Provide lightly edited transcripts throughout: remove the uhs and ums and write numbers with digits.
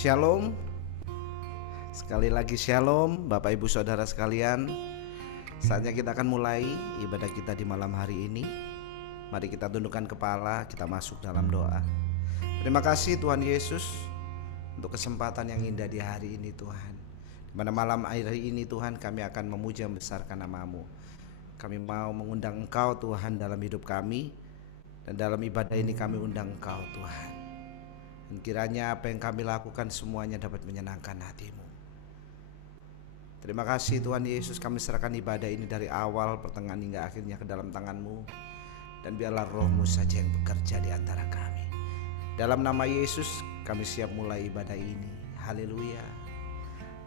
Shalom. Sekali lagi shalom Bapak Ibu Saudara sekalian. Saatnya kita akan mulai ibadah kita di malam hari ini. Mari kita tundukkan kepala, kita masuk dalam doa. Terima kasih Tuhan Yesus untuk kesempatan yang indah di hari ini Tuhan. Di mana malam hari ini Tuhan kami akan memuji dan membesarkan nama-Mu. Kami mau mengundang Engkau Tuhan dalam hidup kami. Dan dalam ibadah ini kami undang Engkau Tuhan. Dan kiranya apa yang kami lakukan semuanya dapat menyenangkan hati-Mu. Terima kasih Tuhan Yesus, kami serahkan ibadah ini dari awal, pertengahan hingga akhirnya ke dalam tangan-Mu. Dan biarlah Roh-Mu saja yang bekerja di antara kami. Dalam nama Yesus kami siap mulai ibadah ini. Haleluya.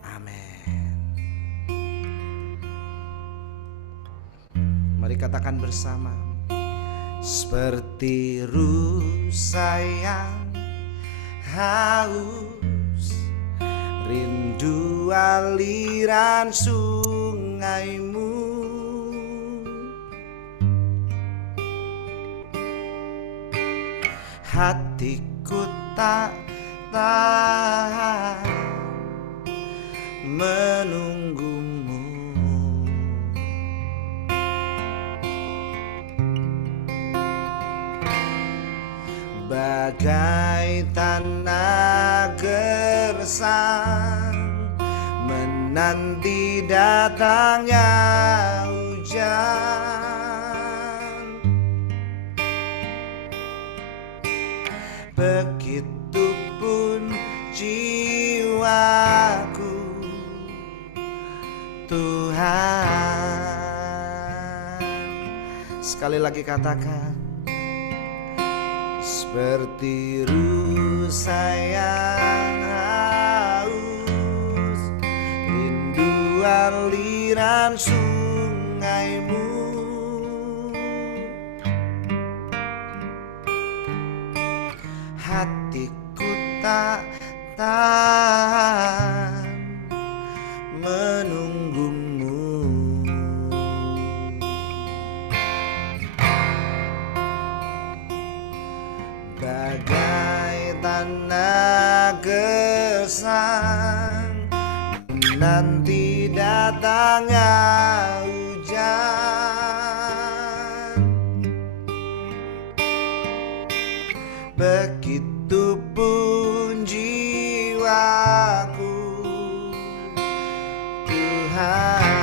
Amin. Mari katakan bersama. Seperti rusa yang haus, rindu aliran sungai-Mu. Hatiku tak tahan menunggu-Mu. Bagai tanah gersang menanti datangnya hujan, begitupun jiwaku Tuhan. Sekali lagi katakan. Seperti rusa yang haus, rindu aliran sungai-Mu. Hatiku tak tahan menunggu-Mu. Bagai tanah gersang menanti datangnya hujan, begitupun jiwaku Tuhan.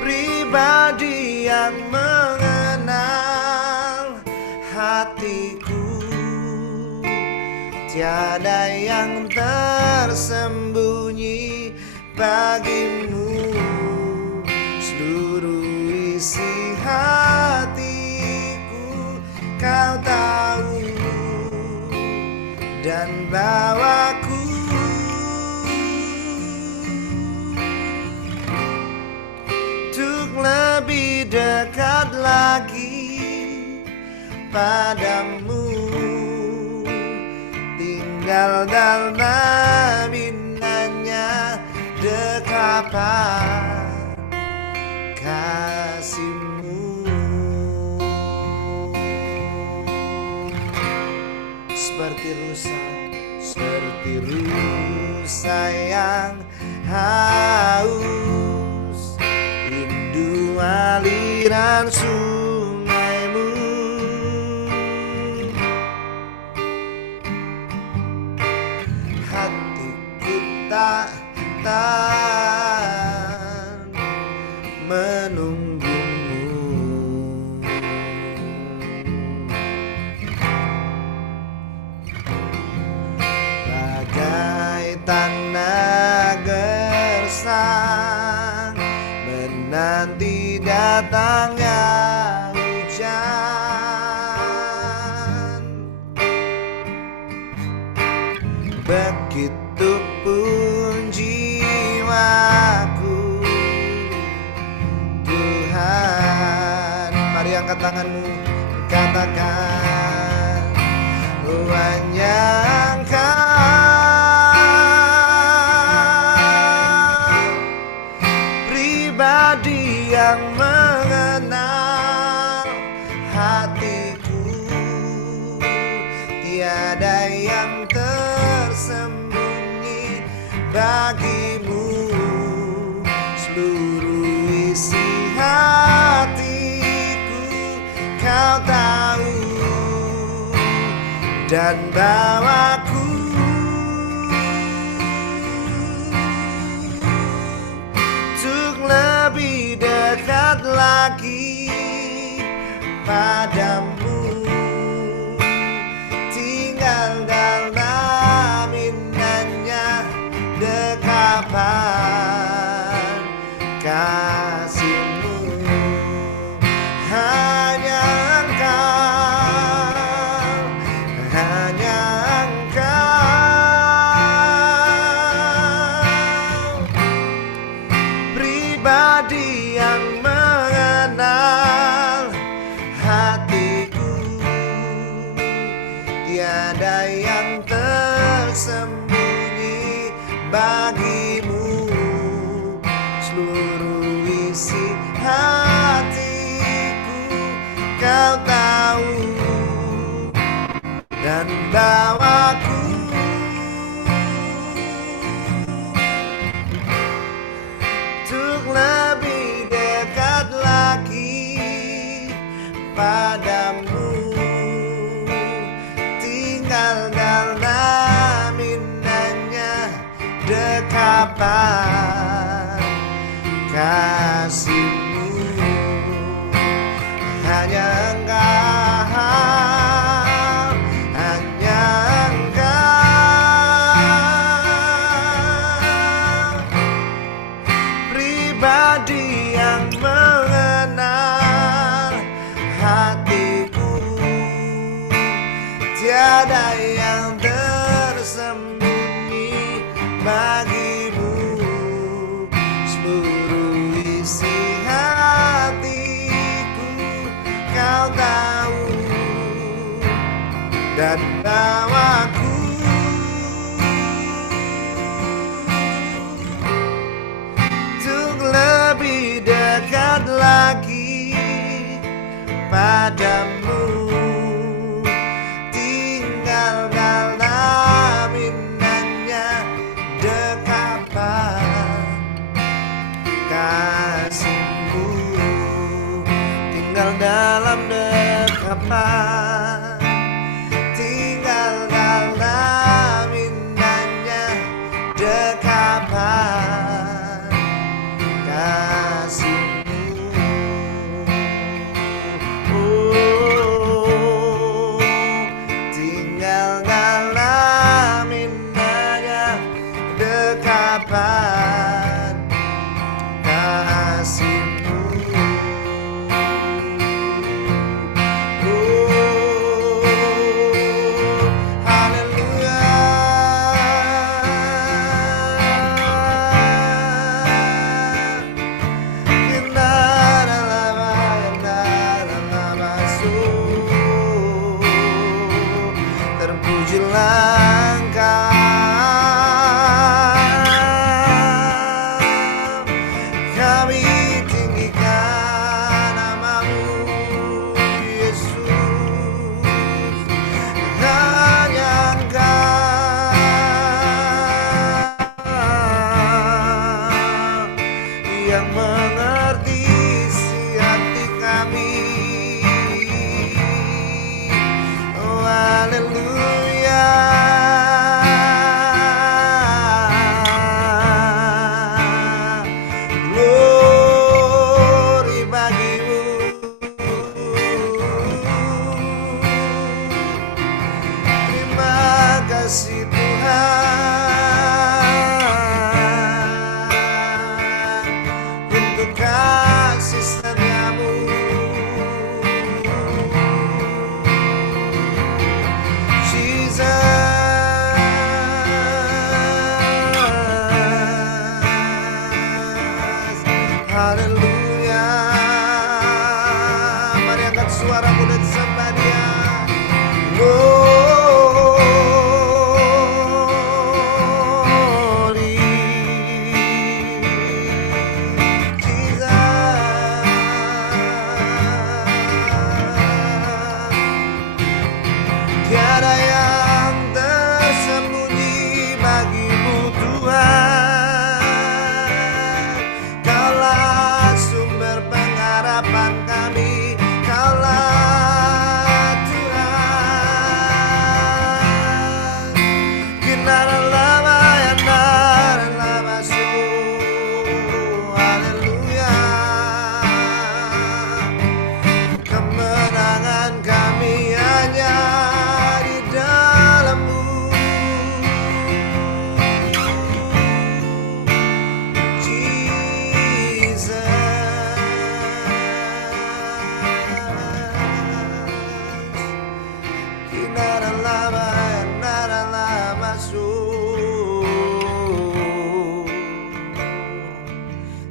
Pribadi yang mengenal hatiku, tiada yang tersembunyi bagimu. Seluruh isi hatiku Kau tahu, dan bawaku lebih dekat lagi padamu, tinggal dalam binanya dekapan kasih-Mu. Seperti rusa yang haus, aliran sungai-Mu. Hatiku tak tahan menunggu-Mu. Bagai tanah gersang menanti datangnya hujan, begitupun jiwaku Tuhan. Mari angkat tanganmu, katakan hanya Engkau tiada yang tersembunyi bagimu. Seluruh isi hatiku kau tahu, dan bawaku untuk lebih dekat lagi padamu. Tinggal dalam indahnya dekapan kasih-Mu. Hanya Engkau, hanya Engkau, pribadi yang mengenal hatiku. Tiada yang tersembunyi bagimu. Seluruh isi hatiku kau tahu, dan bawaku untuk lebih dekat lagi padamu. Tinggal dalam indahnya dekapan kasih-Mu. Hanya Engkau, hanya Engkau, pribadi yang mengenal hatiku. Tiada yang tersembunyi bagimu. Seluruh isi hatiku kau tahu, dan bawaku untuk lebih dekat lagi padamu. Tinggal dalam indahnya dekapan kasih-Mu. Tinggal dalam dekapan, tinggal dalam indahnya dekapan kasih-Mu. Oh, tinggal dalam indahnya dekapan kasih-Mu. Oh, haleluya. Terpujilah Engkau, kami tinggikan nama-Mu Yesus. Hanya Engkau yang mengerti isi hati kami. Oh, haleluya. Glory bagimu. Terima kasih Tuhan untuk kasih setia-Mu. Jesus, haleluya. Mari angkat suaramu dan sembah Dia. Oh, Kinaralaba masuk.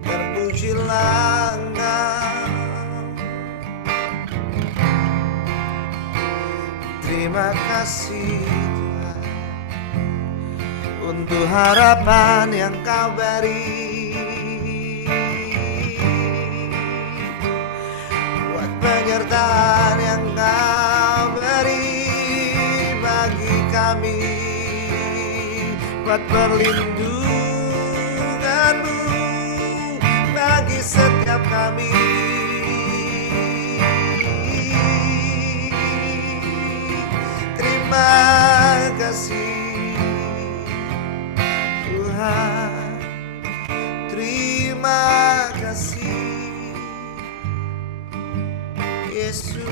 Terpujilah Engkau. Terima kasih Tuhan untuk harapan yang Kau beri, buat penyertaan yang Kau beri bagi kami, buat perlindungan-Mu bagi setiap kami. Terima kasih Tuhan, terima kasih Yesus.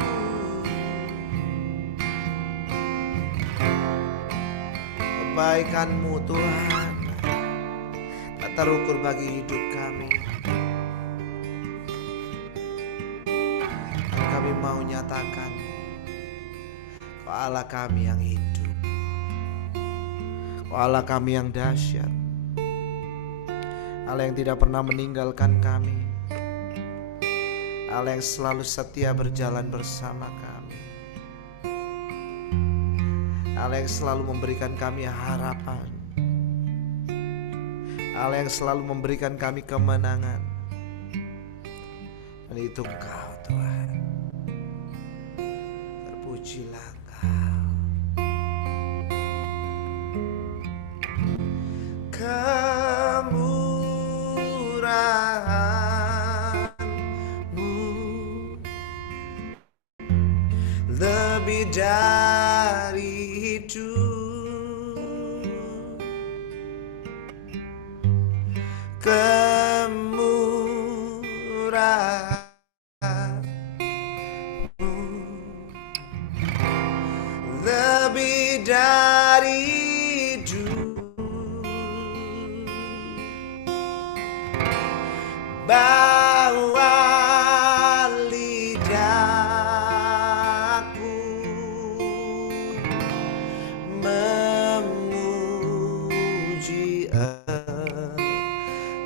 Kebaikan-Mu Tuhan tak terukur bagi hidup kami. Dan kami mau nyatakan Kau Allah kami yang hidup, Kau Allah kami yang dahsyat, Allah yang tidak pernah meninggalkan kami, Allah yang selalu setia berjalan bersama kami, Allah yang selalu memberikan kami harapan, Allah yang selalu memberikan kami kemenangan. Dan itu Engkau Tuhan, terpujilah kemurahan-Mu lebih dari hidup, kemurahan-Mu lebih dari bahwa lidahku memuji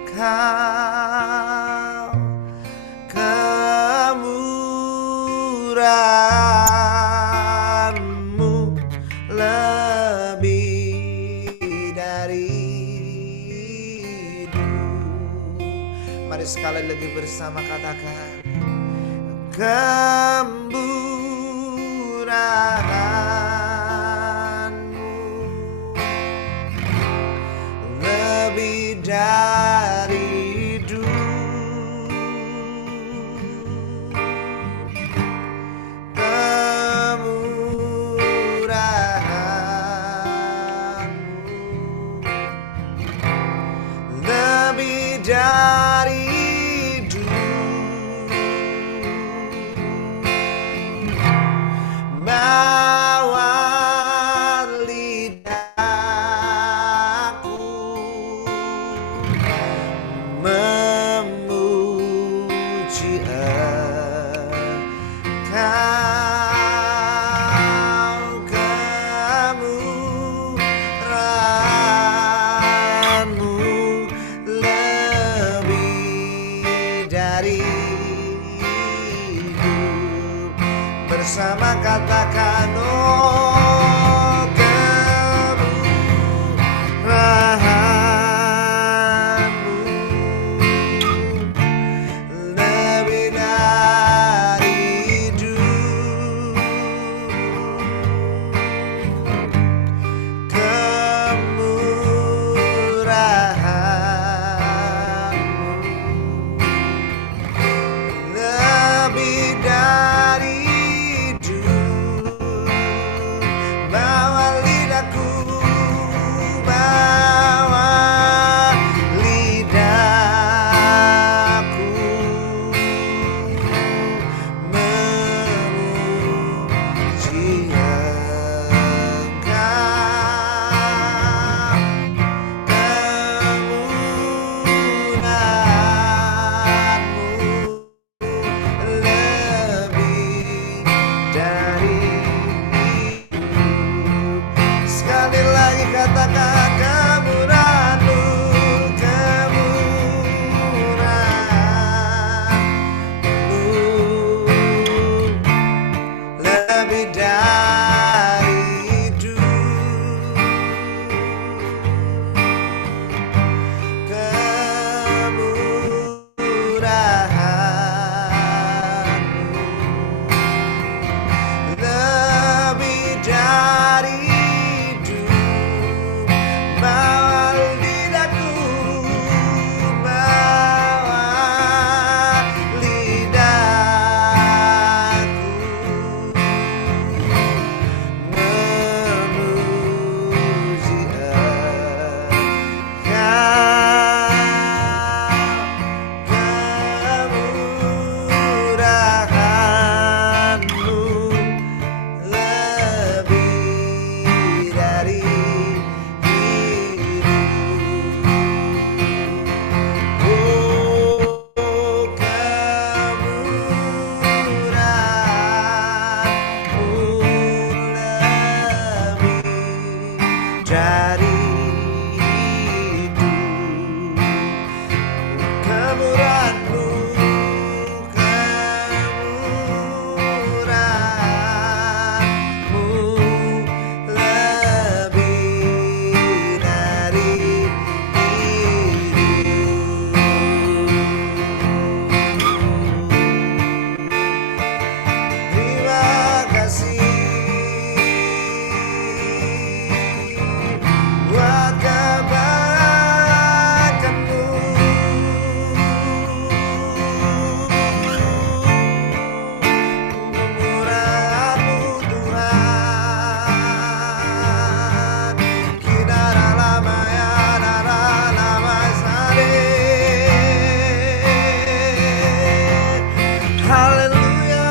Engkau, kemurahan-Mu lebih dari. Mari sekali lagi bersama katakan, kemurahan-Mu lebih dari hidup, kemurahan-Mu lebih dari hidup. dari hidup. Kemurahan-Mu, kemurahan-Mu lebih dari hidup. Terima kasih buat kebaikan-Mu. Kemurahan-Mu Tuhan, Kinara lama ya nara lama sare. Haleluya.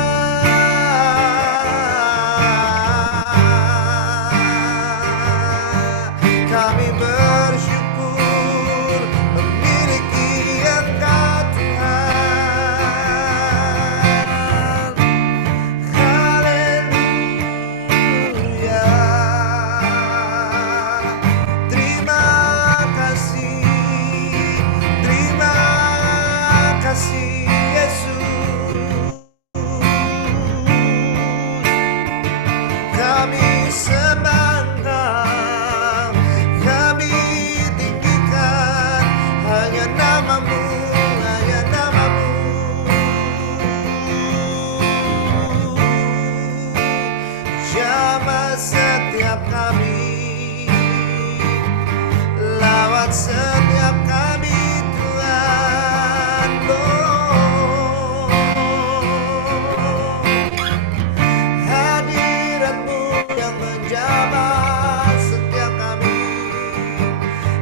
Kami bersyukur memiliki Engkau Tuhan. Haleluya. Terima kasih, terima kasih Yesus. Kami sembah Engkau, kami tinggikan hanya nama-Mu, hanya nama-Mu. Jamah setiap kami, lawat setiap kami Tuhan. Hadirat-Mu yang menjamah setiap kami,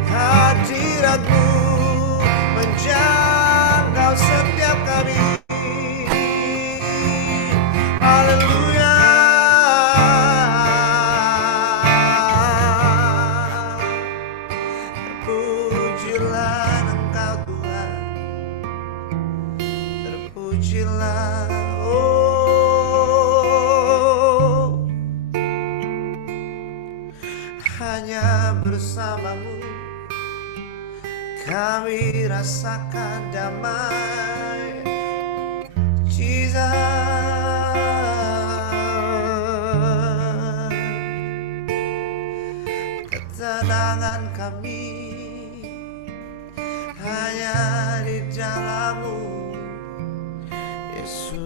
hadirat-Mu menjangkau setiap kami. Haleluya. Terpujilah Engkau Tuhan, terpujilah. Oh, hanya bersama-Mu kami rasakan damai, Jesus. Ketenangan kami hanya di dalam-Mu, Yesus.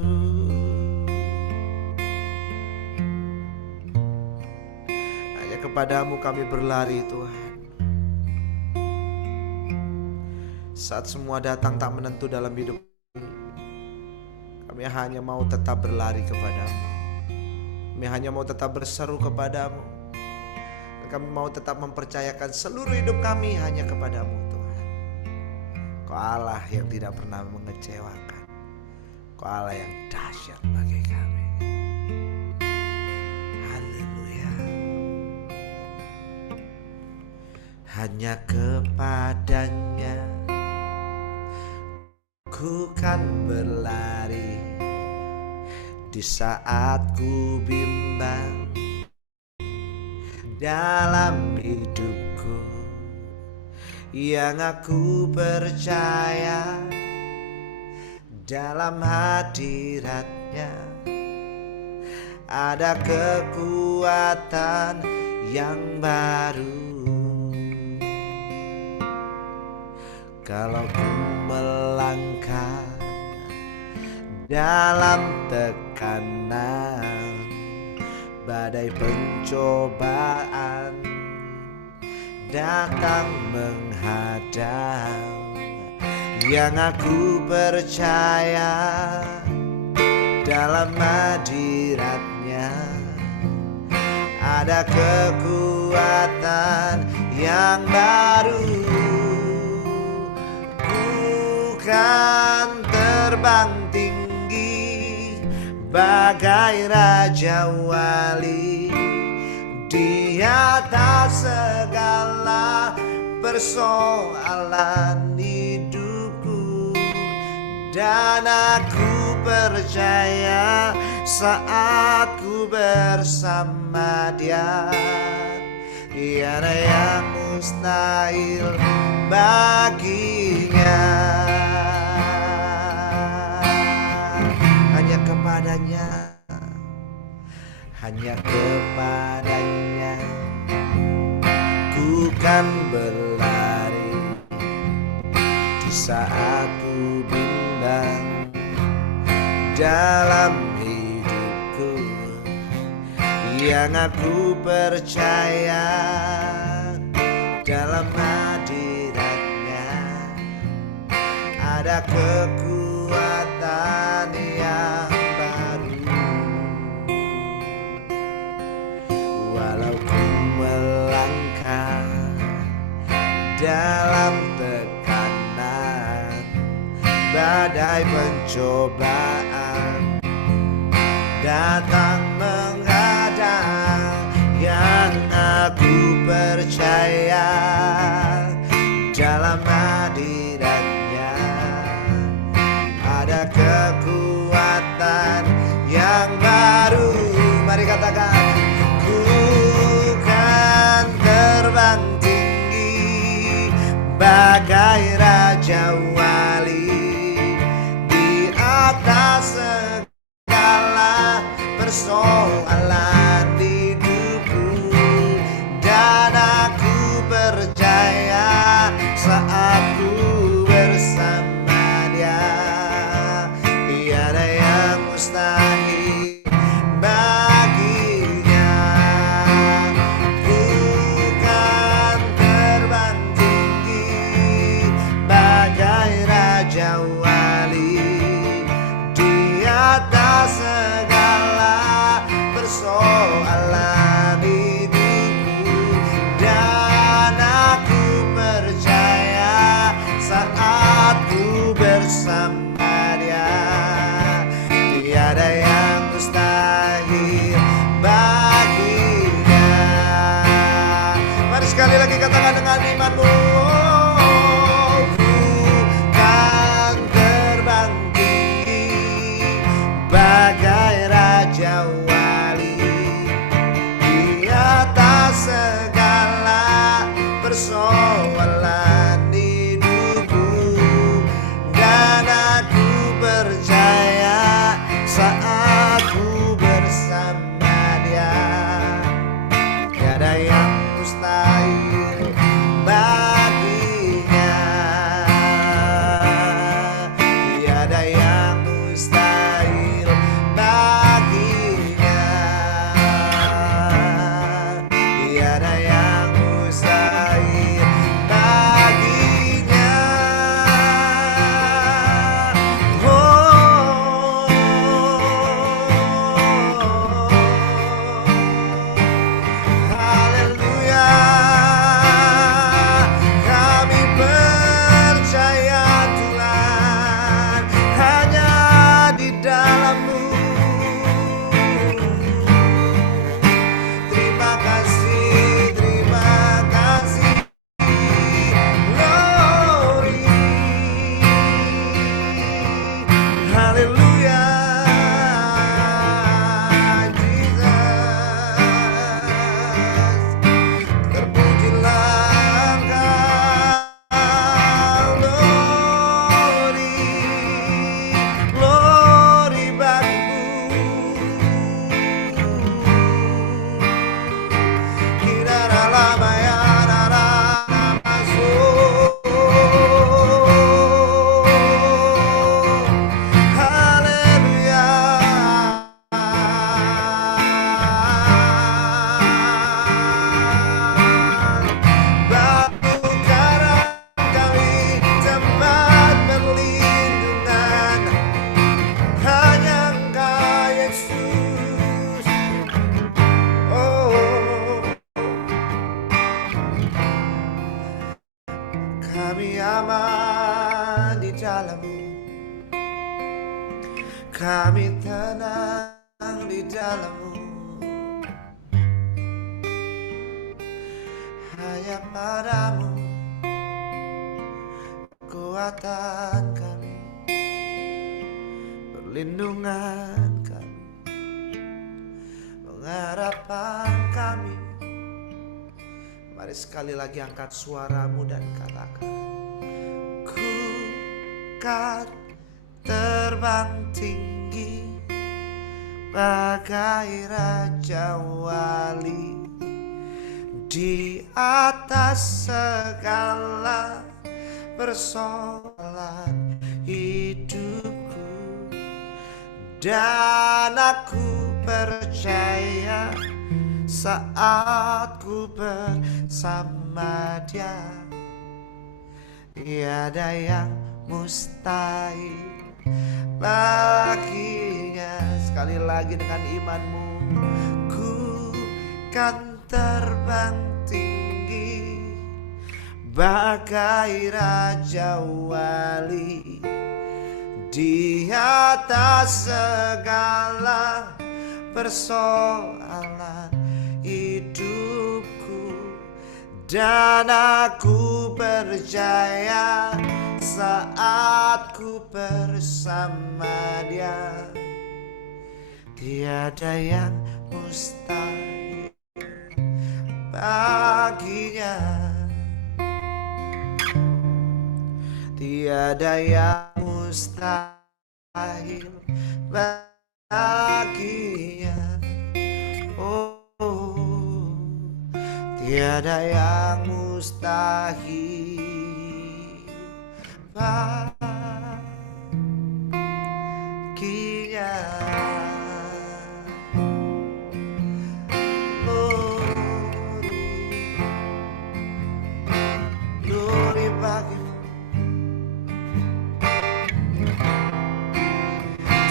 Hanya kepada-Mu kami berlari Tuhan. Saat semua datang tak menentu dalam hidup kami, kami hanya mau tetap berlari kepada-Mu. Kami hanya mau tetap berseru kepada-Mu. Dan kami mau tetap mempercayakan seluruh hidup kami hanya kepada-Mu Tuhan. Kau Allah yang tidak pernah mengecewakan. Kau Allah yang dahsyat bagi kami. Haleluya. Hanya kepadanya ku kan berlari di saat ku bimbang dalam hidupku. Yang aku percaya dalam hadirat-Nya ada kekuatan yang baru. Kalau ku melangkah dalam tekanan, badai pencobaan datang menghadang. Yang aku percaya dalam hadirat-Nya ada kekuatan yang baru. Kan terbang tinggi bagai Raja Wali di atas segala persoalan hidupku. Dan aku percaya saat ku bersama Dia tiada yang mustahil baginya. Hanya kepadanya, hanya kepadanya ku kan berlari di saat ku bimbang dalam hidupku. Yang aku percaya dalam hadiratnya ada kekuatan yang baru. Walau ku melangkah dalam tekanan badai pencobaan datang menghadang, yang aku percaya dalam hadiratnya ada kekuatan yang baru. Mari katakan, ku kan terbang tinggi bagai raja wali di atas segala persoalan hidupku. Dan aku percaya saat ku bersama Dia tiada yang mustahil baginya. Ku kan terbang tinggi bagai raja wali di atas segala persoalan hidupku. Dan aku percaya saat ku bersama Dia tiada yang mustahil baginya. Mari sekali lagi katakan dengan imanmu. Ku kan terbang tinggi bagai raja wali di atas segala persoalan hidupku. Dan aku percaya saat ku bersama Dia tiada yang mustahil baginya. Tiada yang mustahil baginya. Tiada yang mustahil baginya. Oh, haleluya. Kami percaya Tuhan hanya di dalam-Mu. Terima kasih, terima kasih. Glory, haleluya, Jesus. Terpujilah Engkau, glory, glory bagimu. Kirara bayara masuk. Haleluya. Batu karang kami tempat perlindungan, hanya Engkau Yesus. Oh, kami aman di dalam-Mu, kami tenang di dalam-Mu. Hanya padamu kekuatan kami, perlindungan kami, pengharapan kami. Mari sekali lagi angkat suaramu dan katakan, ku kan terbang tinggi bagai raja wali, di atas segala persoalan hidupku. Dan aku percaya saat ku bersama Dia, tiada yang mustahil baginya. Sekali lagi dengan imanmu, ku kan terbang tinggi bagai raja wali, di atas segala persoalan hidupku. Dan aku percaya saat ku bersama Dia, tiada yang mustahil baginya. Tiada yang mustahil baginya. Oh, tiada yang mustahil baginya. Glory bagimu.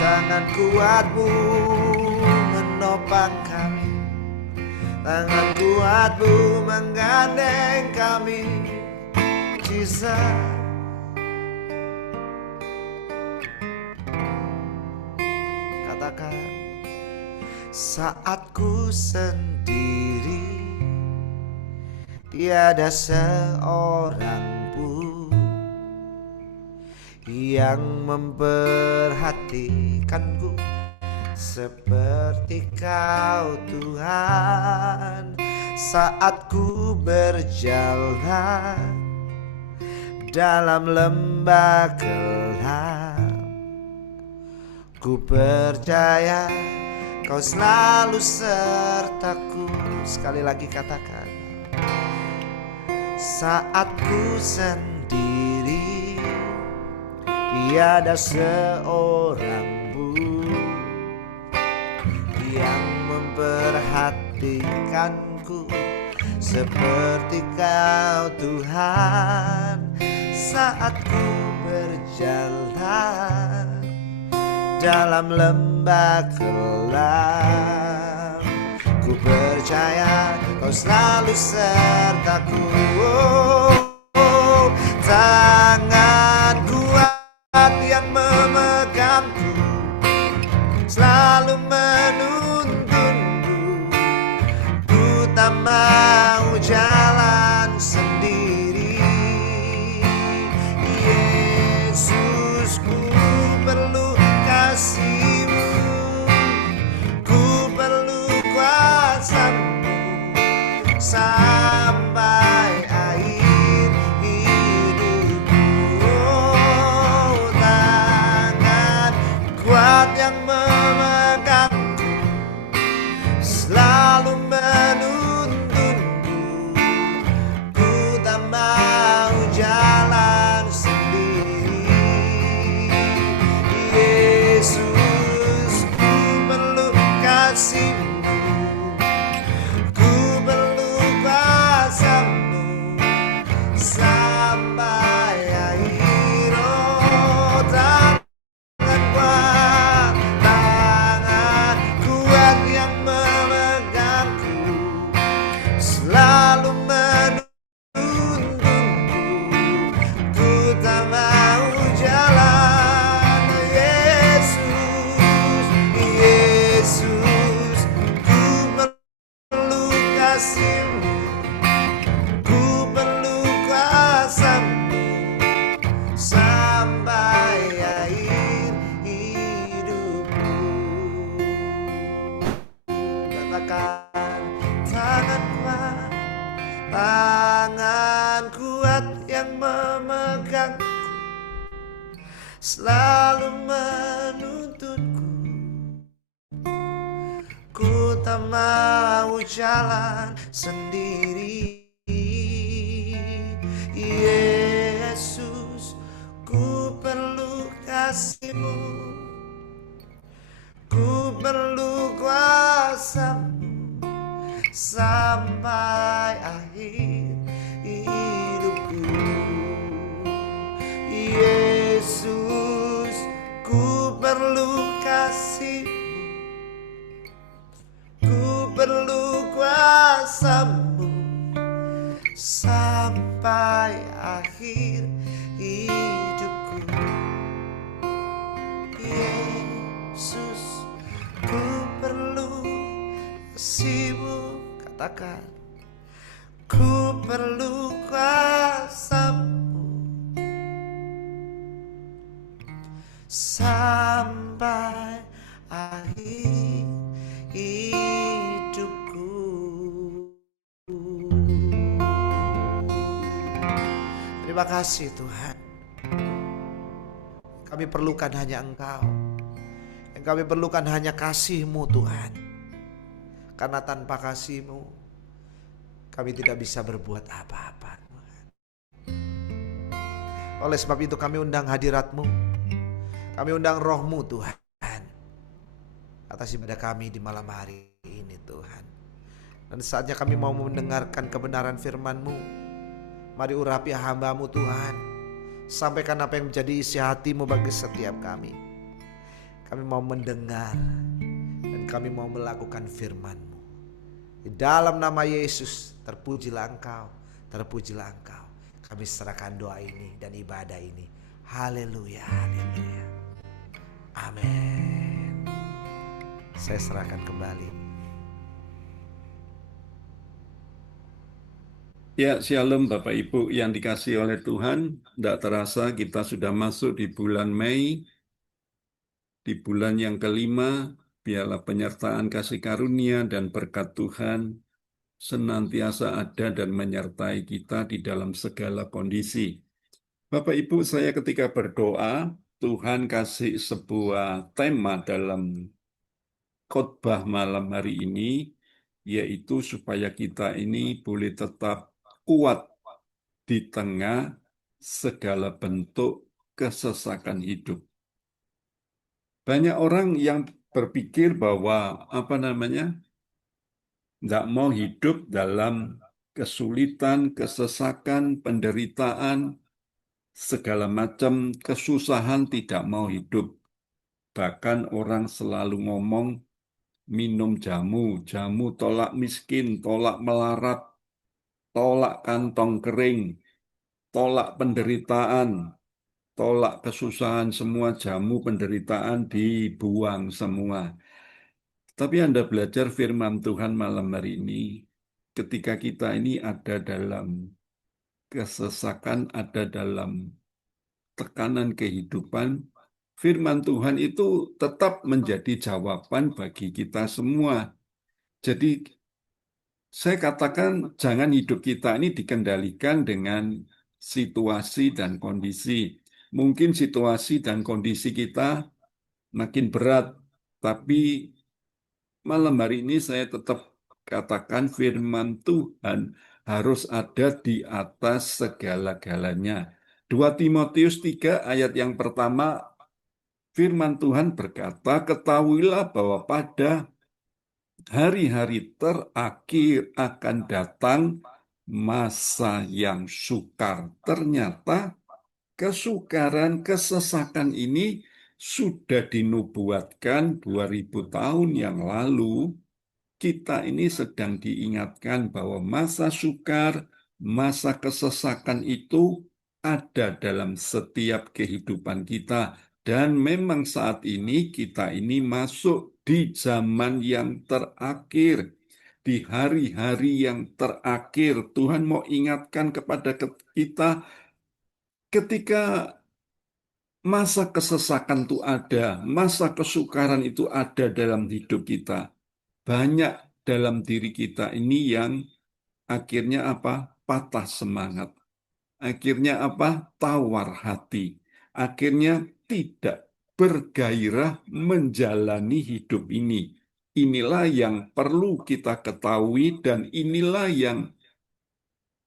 Tangan kuatmu menopang kami, tangan kuatmu menggandeng kami, Jesus. Katakan, saat ku sendiri, tiada seorang pun yang memperhatikanku seperti Kau, Tuhan. Saat ku berjalan dalam lembah gelap, ku percaya Kau selalu sertaku. Sekali lagi katakan, saat ku sendiri, tiada seorang pun yang memperhatikanku seperti Kau, Tuhan. Saat ku berjalan dalam lembah gelap, ku percaya Kau selalu sertaku. Oh, tangan kuat yang memegangku selalu menuntunku. Ku tak mau jalan sendiri, Yesus. Ku perlu kasih-Mu, ku perlu kuasa-Mu sampai akhir hidupku. Oh, tangan kuat yang memegangku selalu menuntunku. Ku tak mau jalan sendiri, Yesus. Ku perlu kasih-Mu, ku perlu kuasa-Mu sampai akhir. Oh, tangan kuat yang memegangku selalu menuntunku. Ku tak mau jalan, Yesus, Yesus. Ku perlu kasih-Mu, ku perlu kuasa-Mu sampai akhir hidupku. Katakan, tangan kuat selalu menuntutku. Ku tak mau jalan sendiri. Yesus, ku perlu kasih-Mu, ku perlu kuasa-Mu sampai akhir hidupku. Yesus, ku perlu kasih-Mu, ku perlu kuasa-Mu sampai akhir hidupku. Yesus, ku perlu kasih-Mu. Katakan, ku perlu kuasa-Mu sampai akhir hidupku. Terima kasih Tuhan. Kami perlukan hanya Engkau. Yang kami perlukan hanya kasih-Mu Tuhan. Karena tanpa kasih-Mu kami tidak bisa berbuat apa-apa Tuhan. Oleh sebab itu kami undang hadirat-Mu, kami undang Roh-Mu Tuhan atas ibadah kami di malam hari ini Tuhan. Dan saatnya kami mau mendengarkan kebenaran firman-Mu. Mari urapi hamba-Mu Tuhan, sampaikan apa yang menjadi isi hati-Mu bagi setiap kami. Kami mau mendengar dan kami mau melakukan firman-Mu. Di dalam nama Yesus, terpujilah Engkau, terpujilah Engkau. Kami serahkan doa ini dan ibadah ini. Haleluya, haleluya. Amin. Saya serahkan kembali. Ya, shalom Bapak Ibu yang dikasihi oleh Tuhan. Tidak terasa kita sudah masuk di bulan Mei, di bulan yang kelima. Biarlah penyertaan kasih karunia dan berkat Tuhan senantiasa ada dan menyertai kita di dalam segala kondisi. Bapak Ibu, saya ketika berdoa, Tuhan kasih sebuah tema dalam khotbah malam hari ini, yaitu supaya kita ini boleh tetap kuat di tengah segala bentuk kesesakan hidup. Banyak orang yang berpikir bahwa tidak mau hidup dalam kesulitan, kesesakan, penderitaan, segala macam kesusahan, tidak mau hidup. Bahkan orang selalu ngomong minum jamu, jamu tolak miskin, tolak melarat, tolak kantong kering, tolak penderitaan, tolak kesusahan, semua jamu penderitaan dibuang semua. Tapi Anda belajar firman Tuhan malam hari ini, ketika kita ini ada dalam kesesakan, ada dalam tekanan kehidupan, firman Tuhan itu tetap menjadi jawaban bagi kita semua. Jadi saya katakan jangan hidup kita ini dikendalikan dengan situasi dan kondisi. Mungkin situasi dan kondisi kita makin berat, tapi malam hari ini saya tetap katakan firman Tuhan harus ada di atas segala-galanya. 2 Timotius 3 ayat yang pertama, firman Tuhan berkata, ketahuilah bahwa pada hari-hari terakhir akan datang masa yang sukar. Ternyata kesukaran, kesesakan ini sudah dinubuatkan 2000 tahun yang lalu. Kita ini sedang diingatkan bahwa masa sukar, masa kesesakan itu ada dalam setiap kehidupan kita. Dan memang saat ini kita ini masuk di zaman yang terakhir, di hari-hari yang terakhir. Tuhan mau ingatkan kepada kita ketika masa kesesakan itu ada, masa kesukaran itu ada dalam hidup kita. Banyak dalam diri kita ini yang akhirnya apa? Patah semangat. Akhirnya apa? Tawar hati. akhirnya tidak bergairah menjalani hidup ini. Inilah yang perlu kita ketahui dan inilah yang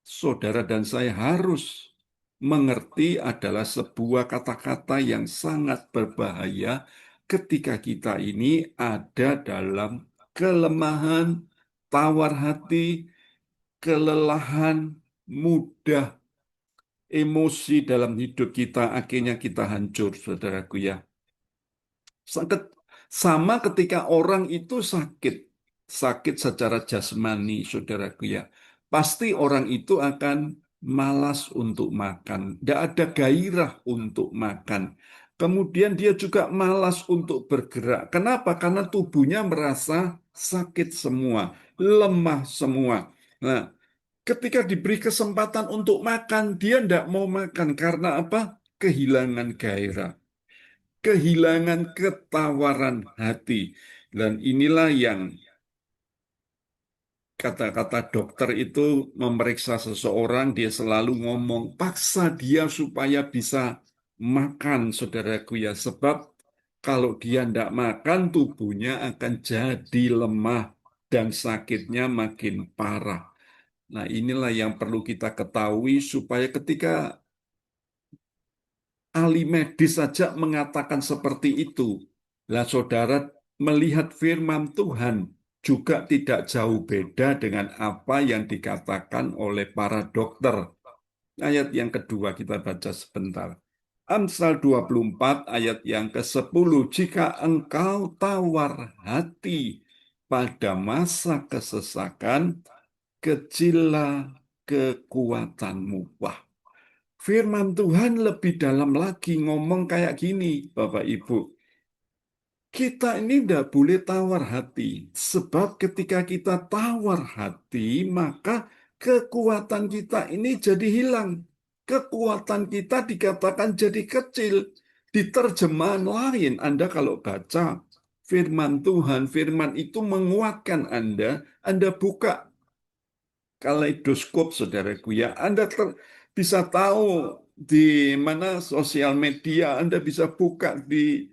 saudara dan saya harus mengerti adalah sebuah kata-kata yang sangat berbahaya ketika kita ini ada dalam kelemahan, tawar hati, kelelahan, mudah emosi dalam hidup kita, akhirnya kita hancur, saudaraku ya. Sama ketika orang itu sakit, sakit secara jasmani, saudaraku ya. Pasti orang itu akan malas untuk makan, tidak ada gairah untuk makan. Kemudian dia juga malas untuk bergerak. Kenapa? Karena tubuhnya merasa sakit semua, lemah semua. Nah, ketika diberi kesempatan untuk makan, dia tidak mau makan. Karena apa? Kehilangan gairah, kehilangan ketawaran hati. Dan inilah yang kata-kata dokter itu memeriksa seseorang, dia selalu ngomong, paksa dia supaya bisa makan, saudaraku ya. Sebab kalau dia tidak makan, tubuhnya akan jadi lemah dan sakitnya makin parah. Nah, inilah yang perlu kita ketahui supaya ketika ahli medis saja mengatakan seperti itu. Lah saudara melihat firman Tuhan juga tidak jauh beda dengan apa yang dikatakan oleh para dokter. Ayat yang kedua kita baca sebentar. Amsal 24 ayat yang ke-10. Jika engkau tawar hati pada masa kesesakan, kecillah kekuatanmu. Wah, firman Tuhan lebih dalam lagi ngomong kayak gini, Bapak Ibu. Kita ini tidak boleh tawar hati, sebab ketika kita tawar hati, maka kekuatan kita ini jadi hilang. Kekuatan kita dikatakan jadi kecil. Di terjemahan lain, Anda kalau baca firman Tuhan, firman itu menguatkan Anda buka kaleidoskop, saudaraku ya. Anda bisa tahu di mana sosial media, Anda bisa buka di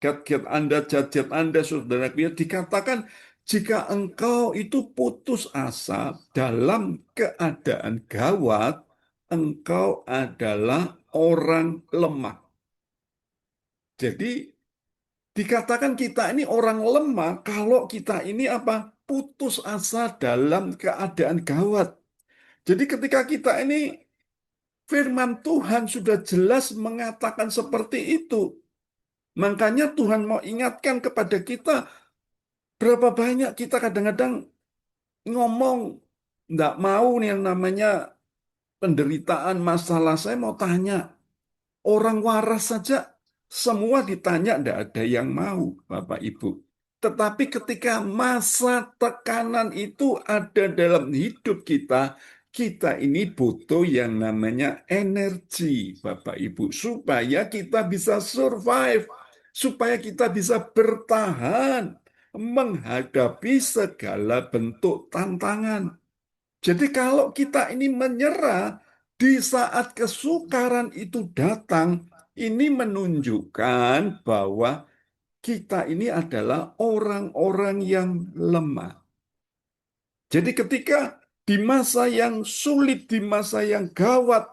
gadget Anda, gadget Anda, saudaraku ya. Dikatakan jika engkau itu putus asa dalam keadaan gawat, engkau adalah orang lemah. Jadi dikatakan kita ini orang lemah kalau kita ini apa? Putus asa dalam keadaan gawat. Jadi ketika kita ini firman Tuhan sudah jelas mengatakan seperti itu. Makanya Tuhan mau ingatkan kepada kita, berapa banyak kita kadang-kadang ngomong, nggak mau nih yang namanya penderitaan, masalah. Saya mau tanya, orang waras saja semua ditanya, tidak ada yang mau, Bapak Ibu. Tetapi ketika masa tekanan itu ada dalam hidup kita, kita ini butuh yang namanya energi, Bapak Ibu, supaya kita bisa survive, supaya kita bisa bertahan menghadapi segala bentuk tantangan. Jadi kalau kita ini menyerah di saat kesukaran itu datang, ini menunjukkan bahwa kita ini adalah orang-orang yang lemah. Jadi ketika di masa yang sulit, di masa yang gawat,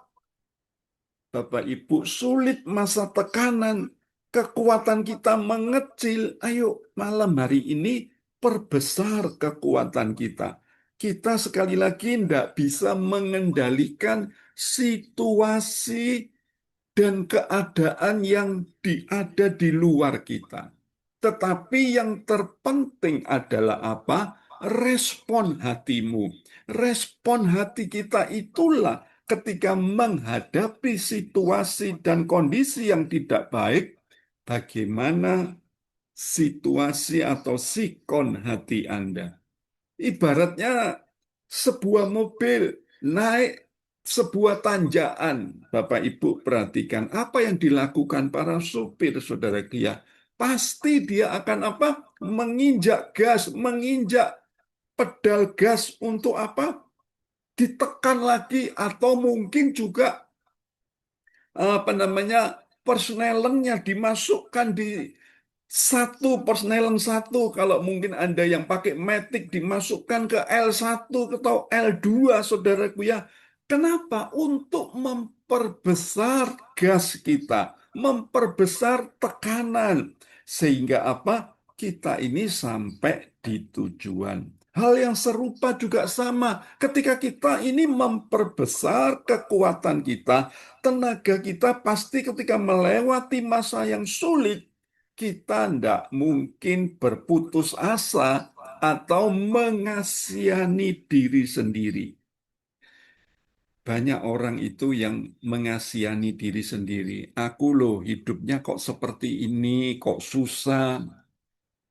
Bapak Ibu, sulit masa tekanan, kekuatan kita mengecil, ayo malam hari ini perbesar kekuatan kita. Kita sekali lagi tidak bisa mengendalikan situasi dan keadaan yang ada di luar kita. Tetapi yang terpenting adalah apa? Respon hatimu. Respon hati kita itulah ketika menghadapi situasi dan kondisi yang tidak baik, bagaimana situasi atau sikon hati Anda. Ibaratnya sebuah mobil naik sebuah tanjakan. Bapak Ibu perhatikan apa yang dilakukan para supir, saudara Kia. Pasti dia akan apa? Menginjak gas, menginjak pedal gas untuk apa? Ditekan lagi atau mungkin juga apa namanya? persnelennya dimasukkan di satu persnelen satu. Kalau mungkin Anda yang pakai Matic dimasukkan ke L1 atau L2, saudaraku ya. Kenapa? Untuk memperbesar gas kita, memperbesar tekanan. Sehingga apa? Kita ini sampai di tujuan. Hal yang serupa juga sama. Ketika kita ini memperbesar kekuatan kita, tenaga kita pasti ketika melewati masa yang sulit, kita tidak mungkin berputus asa atau mengasihani diri sendiri. Banyak orang itu yang mengasihani diri sendiri. Aku loh hidupnya kok seperti ini, kok susah,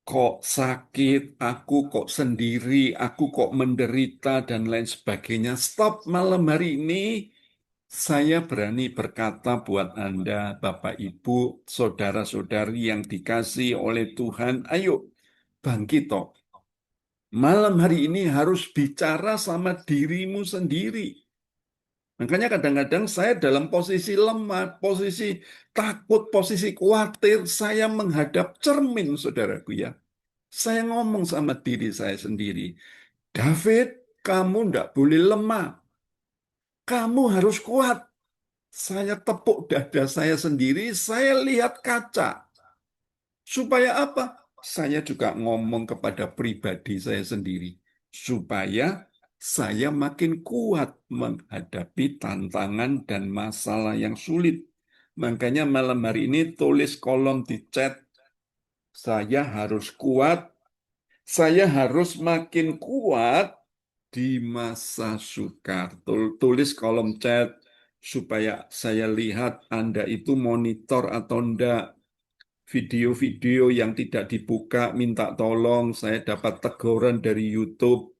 kok sakit, aku kok sendiri, aku kok menderita, dan lain sebagainya. Stop malam hari ini. Saya berani berkata buat Anda, Bapak, Ibu, saudara-saudari yang dikasih oleh Tuhan, ayo bangkit toh. Malam hari ini harus bicara sama dirimu sendiri. Makanya kadang-kadang saya dalam posisi lemah, posisi takut, posisi khawatir, saya menghadap cermin, saudaraku ya. Saya ngomong sama diri saya sendiri, David, kamu tidak boleh lemah. Kamu harus kuat. Saya tepuk dada saya sendiri, saya lihat kaca. Supaya apa? Saya juga ngomong kepada pribadi saya sendiri. Supaya saya makin kuat menghadapi tantangan dan masalah yang sulit. Makanya malam hari ini tulis kolom di chat, saya harus kuat, saya harus makin kuat di masa sukar. Tulis kolom chat supaya saya lihat Anda itu monitor atau enggak. Video-video yang tidak dibuka, minta tolong. Saya dapat teguran dari YouTube.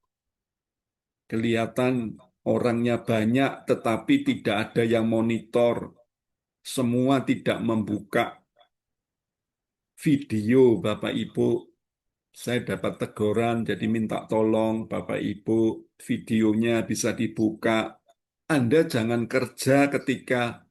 Kelihatan orangnya banyak, tetapi tidak ada yang monitor. Semua tidak membuka video, Bapak Ibu. Saya dapat teguran, jadi minta tolong, Bapak Ibu, videonya bisa dibuka. Anda jangan kerja ketika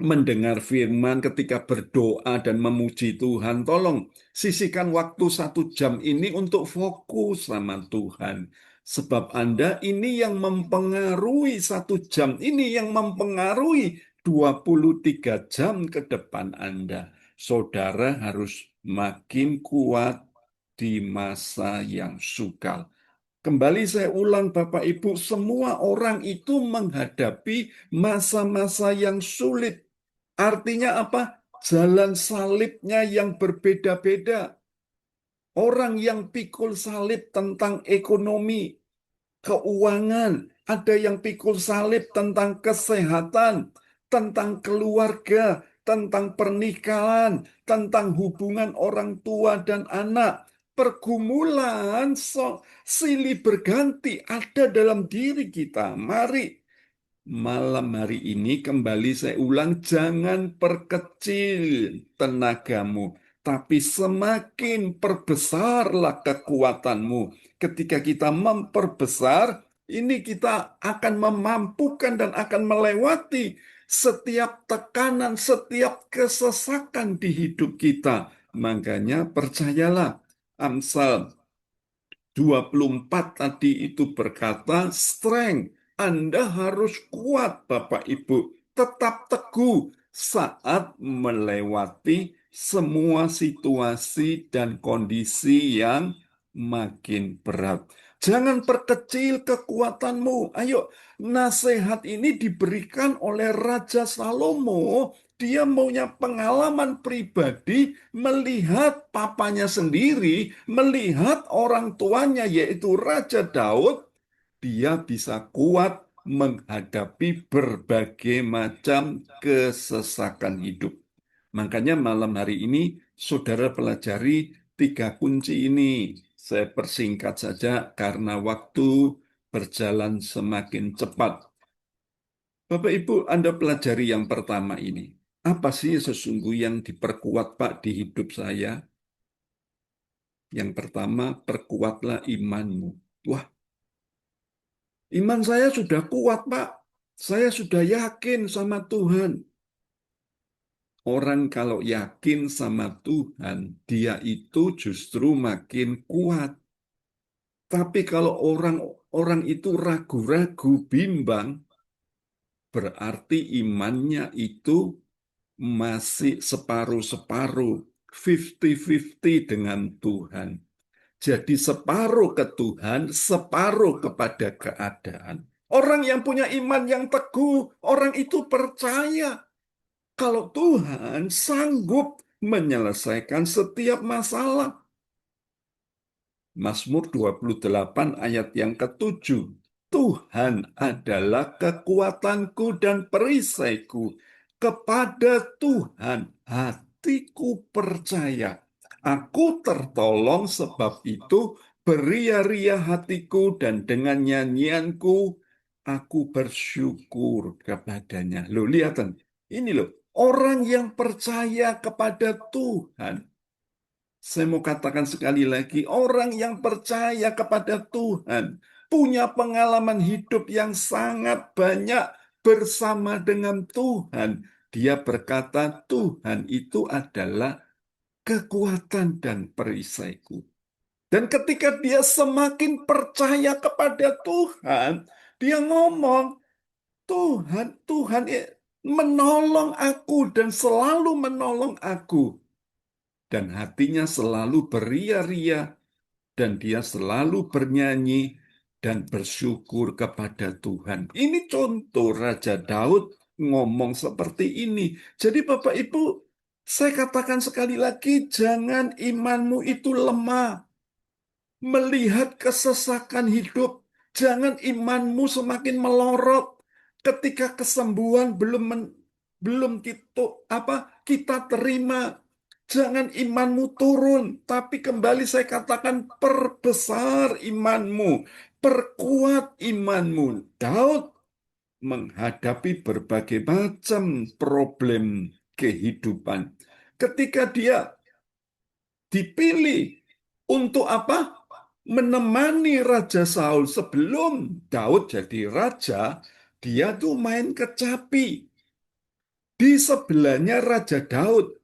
mendengar firman, ketika berdoa dan memuji Tuhan. Tolong sisihkan waktu 1 jam ini untuk fokus sama Tuhan. Sebab Anda ini yang mempengaruhi 1 jam, ini yang mempengaruhi 23 jam ke depan Anda. Saudara harus makin kuat di masa yang sukar. Kembali saya ulang Bapak Ibu, semua orang itu menghadapi masa-masa yang sulit. Artinya apa? Jalan salibnya yang berbeda-beda. Orang yang pikul salib tentang ekonomi, keuangan, ada yang pikul salib tentang kesehatan, tentang keluarga, tentang pernikahan, tentang hubungan orang tua dan anak. Pergumulan silih berganti ada dalam diri kita. Mari malam hari ini kembali saya ulang, jangan perkecil tenagamu, tapi semakin perbesarlah kekuatanmu. Ketika kita memperbesar, ini kita akan memampukan dan akan melewati setiap tekanan, setiap kesesakan di hidup kita. Makanya percayalah, Amsal 24 tadi itu berkata, strength. Anda harus kuat, Bapak Ibu. Tetap teguh saat melewati semua situasi dan kondisi yang makin berat. Jangan perkecil kekuatanmu. Ayo, nasihat ini diberikan oleh Raja Salomo. Dia punya pengalaman pribadi melihat papanya sendiri, melihat orang tuanya yaitu Raja Daud, dia bisa kuat menghadapi berbagai macam kesesakan hidup. Makanya malam hari ini saudara pelajari 3 kunci ini. Saya persingkat saja karena waktu berjalan semakin cepat. Bapak Ibu, Anda pelajari yang pertama ini. Apa sih sesungguhnya yang diperkuat Pak di hidup saya? Yang pertama, perkuatlah imanmu. Wah, iman saya sudah kuat, Pak. Saya sudah yakin sama Tuhan. Orang kalau yakin sama Tuhan, dia itu justru makin kuat. Tapi kalau orang itu ragu-ragu, bimbang, berarti imannya itu masih separuh-separuh, 50-50 dengan Tuhan. Jadi separuh ke Tuhan, separuh kepada keadaan. Orang yang punya iman yang teguh, orang itu percaya kalau Tuhan sanggup menyelesaikan setiap masalah. Mazmur 28 ayat yang ketujuh. Tuhan adalah kekuatanku dan perisaiku. Kepada Tuhan hatiku percaya. Aku tertolong sebab itu beria-ria hatiku dan dengan nyanyianku aku bersyukur kepadanya. Loh, lihat ini loh, orang yang percaya kepada Tuhan. Saya mau katakan sekali lagi, orang yang percaya kepada Tuhan punya pengalaman hidup yang sangat banyak bersama dengan Tuhan. Dia berkata, Tuhan itu adalah kekuatan dan perisaiku. Dan ketika dia semakin percaya kepada Tuhan, dia ngomong, Tuhan menolong aku dan selalu menolong aku. Dan hatinya selalu beria-ria, dan dia selalu bernyanyi dan bersyukur kepada Tuhan. Ini contoh Raja Daud ngomong seperti ini. Jadi Bapak Ibu, saya katakan sekali lagi, jangan imanmu itu lemah. Melihat kesesakan hidup, jangan imanmu semakin melorot. Ketika kesembuhan belum kita terima, jangan imanmu turun, tapi kembali saya katakan perbesar imanmu, perkuat imanmu. Daud menghadapi berbagai macam problem kehidupan. Ketika dia dipilih untuk menemani Raja Saul sebelum Daud jadi raja, dia tuh main kecapi. Di sebelahnya Raja Daud.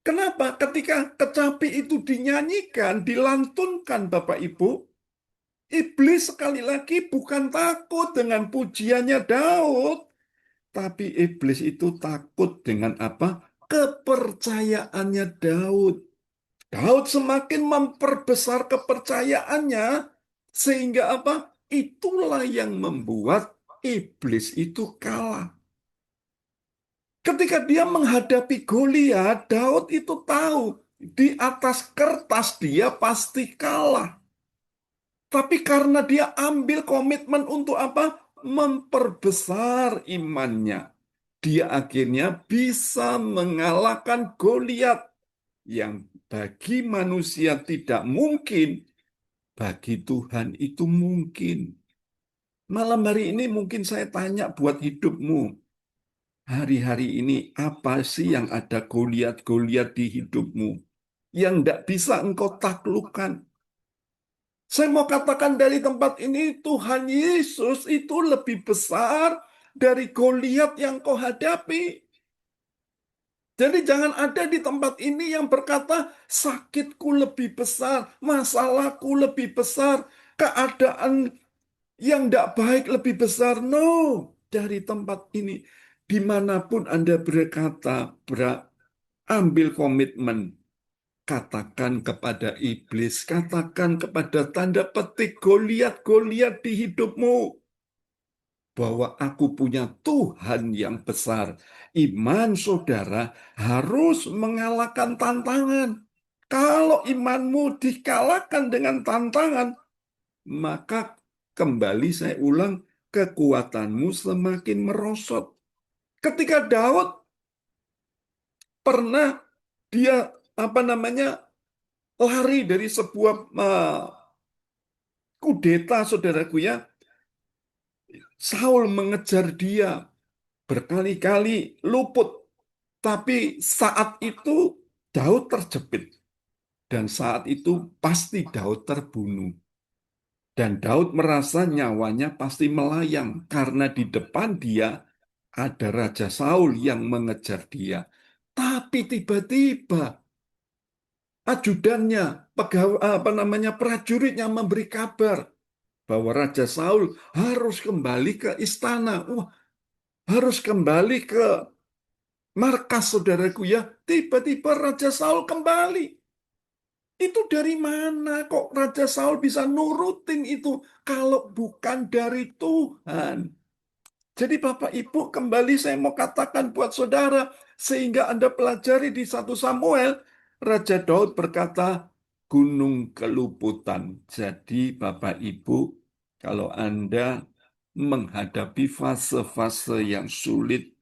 Kenapa? Ketika kecapi itu dinyanyikan, dilantunkan Bapak Ibu, iblis sekali lagi bukan takut dengan pujiannya Daud, tapi iblis itu takut dengan kepercayaannya Daud. Daud semakin memperbesar kepercayaannya, sehingga itulah yang membuat iblis itu kalah. Ketika dia menghadapi Goliat, Daud itu tahu di atas kertas dia pasti kalah. Tapi karena dia ambil komitmen untuk memperbesar imannya, dia akhirnya bisa mengalahkan Goliat yang bagi manusia tidak mungkin, bagi Tuhan itu mungkin. Malam hari ini mungkin saya tanya buat hidupmu. Hari-hari ini apa sih yang ada Goliat-Goliat di hidupmu yang tidak bisa engkau taklukkan? Saya mau katakan dari tempat ini, Tuhan Yesus itu lebih besar dari Goliat yang kau hadapi. Jadi jangan ada di tempat ini yang berkata, sakitku lebih besar, masalahku lebih besar, keadaan yang tidak baik lebih besar. No, dari tempat ini. Dimanapun Anda berkata, ambil komitmen. Katakan kepada iblis, katakan kepada tanda petik Goliat-Goliat di hidupmu, bahwa aku punya Tuhan yang besar. Iman saudara harus mengalahkan tantangan. Kalau imanmu dikalahkan dengan tantangan, maka kembali saya ulang, kekuatanmu semakin merosot. Ketika Daud pernah dia lari dari sebuah kudeta, saudaraku ya, Saul mengejar dia berkali-kali luput, tapi saat itu Daud terjepit, dan saat itu pasti Daud terbunuh. Dan Daud merasa nyawanya pasti melayang karena di depan dia ada Raja Saul yang mengejar dia. Tapi tiba-tiba ajudannya, pegawai, prajuritnya memberi kabar bahwa Raja Saul harus kembali ke istana. Wah, harus kembali ke markas, saudaraku ya. Tiba-tiba Raja Saul kembali. Itu dari mana kok Raja Saul bisa nurutin itu kalau bukan dari Tuhan? Jadi Bapak Ibu, kembali saya mau katakan buat saudara, sehingga Anda pelajari di 1 Samuel, Raja Daud berkata, gunung keluputan. Jadi Bapak Ibu, kalau Anda menghadapi fase-fase yang sulit,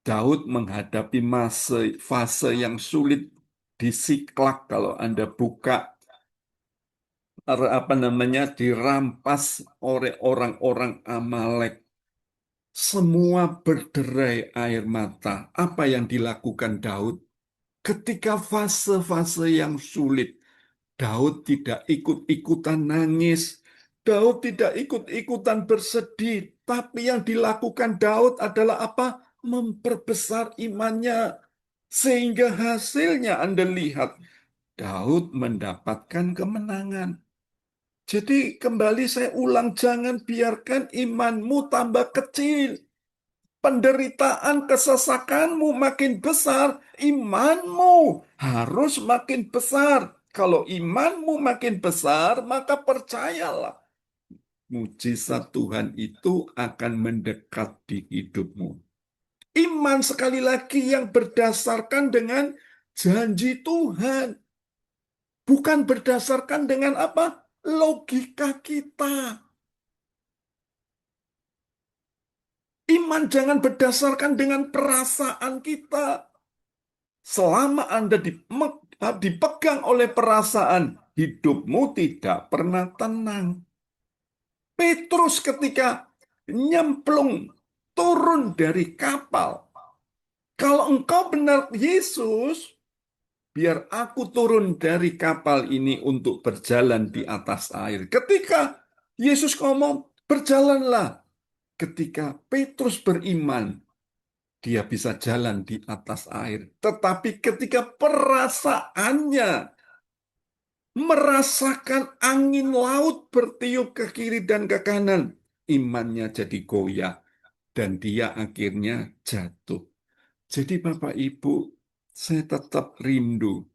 Daud menghadapi fase yang sulit di Siklak. Kalau Anda buka dirampas oleh orang-orang Amalek. Semua berderai air mata. Apa yang dilakukan Daud? Ketika fase-fase yang sulit, Daud tidak ikut-ikutan nangis. Daud tidak ikut-ikutan bersedih. Tapi yang dilakukan Daud adalah apa? Memperbesar imannya. Sehingga hasilnya Anda lihat, Daud mendapatkan kemenangan. Jadi kembali saya ulang, jangan biarkan imanmu tambah kecil. Penderitaan kesesakanmu makin besar, imanmu harus makin besar. Kalau imanmu makin besar, maka percayalah, mujizat Tuhan itu akan mendekat di hidupmu. Iman sekali lagi yang berdasarkan dengan janji Tuhan, bukan berdasarkan dengan apa? Logika kita. Iman jangan berdasarkan dengan perasaan kita. Selama Anda dipegang oleh perasaan, hidupmu tidak pernah tenang. Petrus ketika nyemplung turun dari kapal, kalau engkau benar Yesus, biar aku turun dari kapal ini untuk berjalan di atas air. Ketika Yesus ngomong, berjalanlah. Ketika Petrus beriman, dia bisa jalan di atas air. Tetapi ketika perasaannya merasakan angin laut bertiup ke kiri dan ke kanan, imannya jadi goyah dan dia akhirnya jatuh. Jadi Bapak Ibu, saya tetap rindu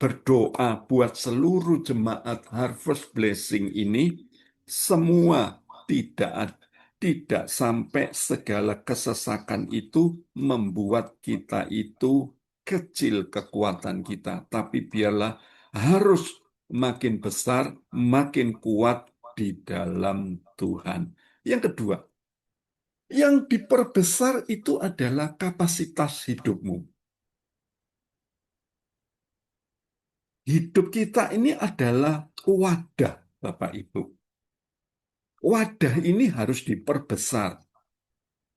berdoa buat seluruh jemaat Harvest Blessing ini, semua tidak tidak sampai segala kesesakan itu membuat kita itu kecil kekuatan kita, tapi biarlah harus makin besar, makin kuat di dalam Tuhan. Yang kedua, yang diperbesar itu adalah kapasitas hidupmu. Hidup kita ini adalah wadah, Bapak Ibu. Wadah ini harus diperbesar.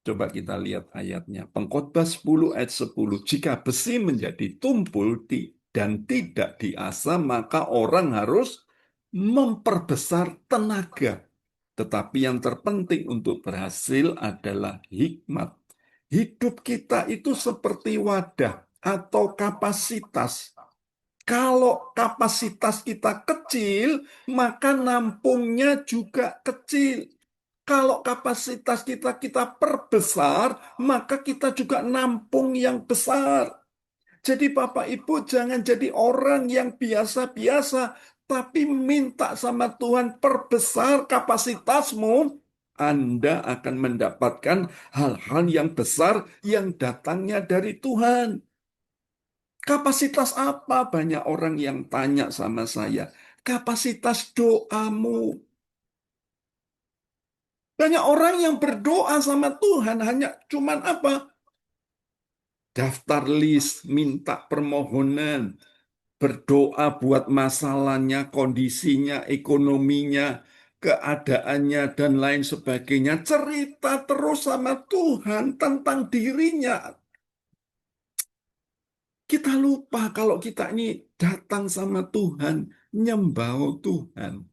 Coba kita lihat ayatnya. Pengkhotbah 10 ayat 10. Jika besi menjadi tumpul dan tidak diasah, maka orang harus memperbesar tenaga. Tetapi yang terpenting untuk berhasil adalah hikmat. Hidup kita itu seperti wadah atau kapasitas. Kalau kapasitas kita kecil, maka nampungnya juga kecil. Kalau kapasitas kita perbesar, maka kita juga nampung yang besar. Jadi Bapak Ibu jangan jadi orang yang biasa-biasa, tapi minta sama Tuhan perbesar kapasitasmu. Anda akan mendapatkan hal-hal yang besar yang datangnya dari Tuhan. Kapasitas apa? Banyak orang yang tanya sama saya. Kapasitas doamu. Banyak orang yang berdoa sama Tuhan hanya cuman apa? Daftar list, minta permohonan, berdoa buat masalahnya, kondisinya, ekonominya, keadaannya, dan lain sebagainya. Cerita terus sama Tuhan tentang dirinya. Kita lupa kalau kita ini datang sama Tuhan, nyembah Tuhan.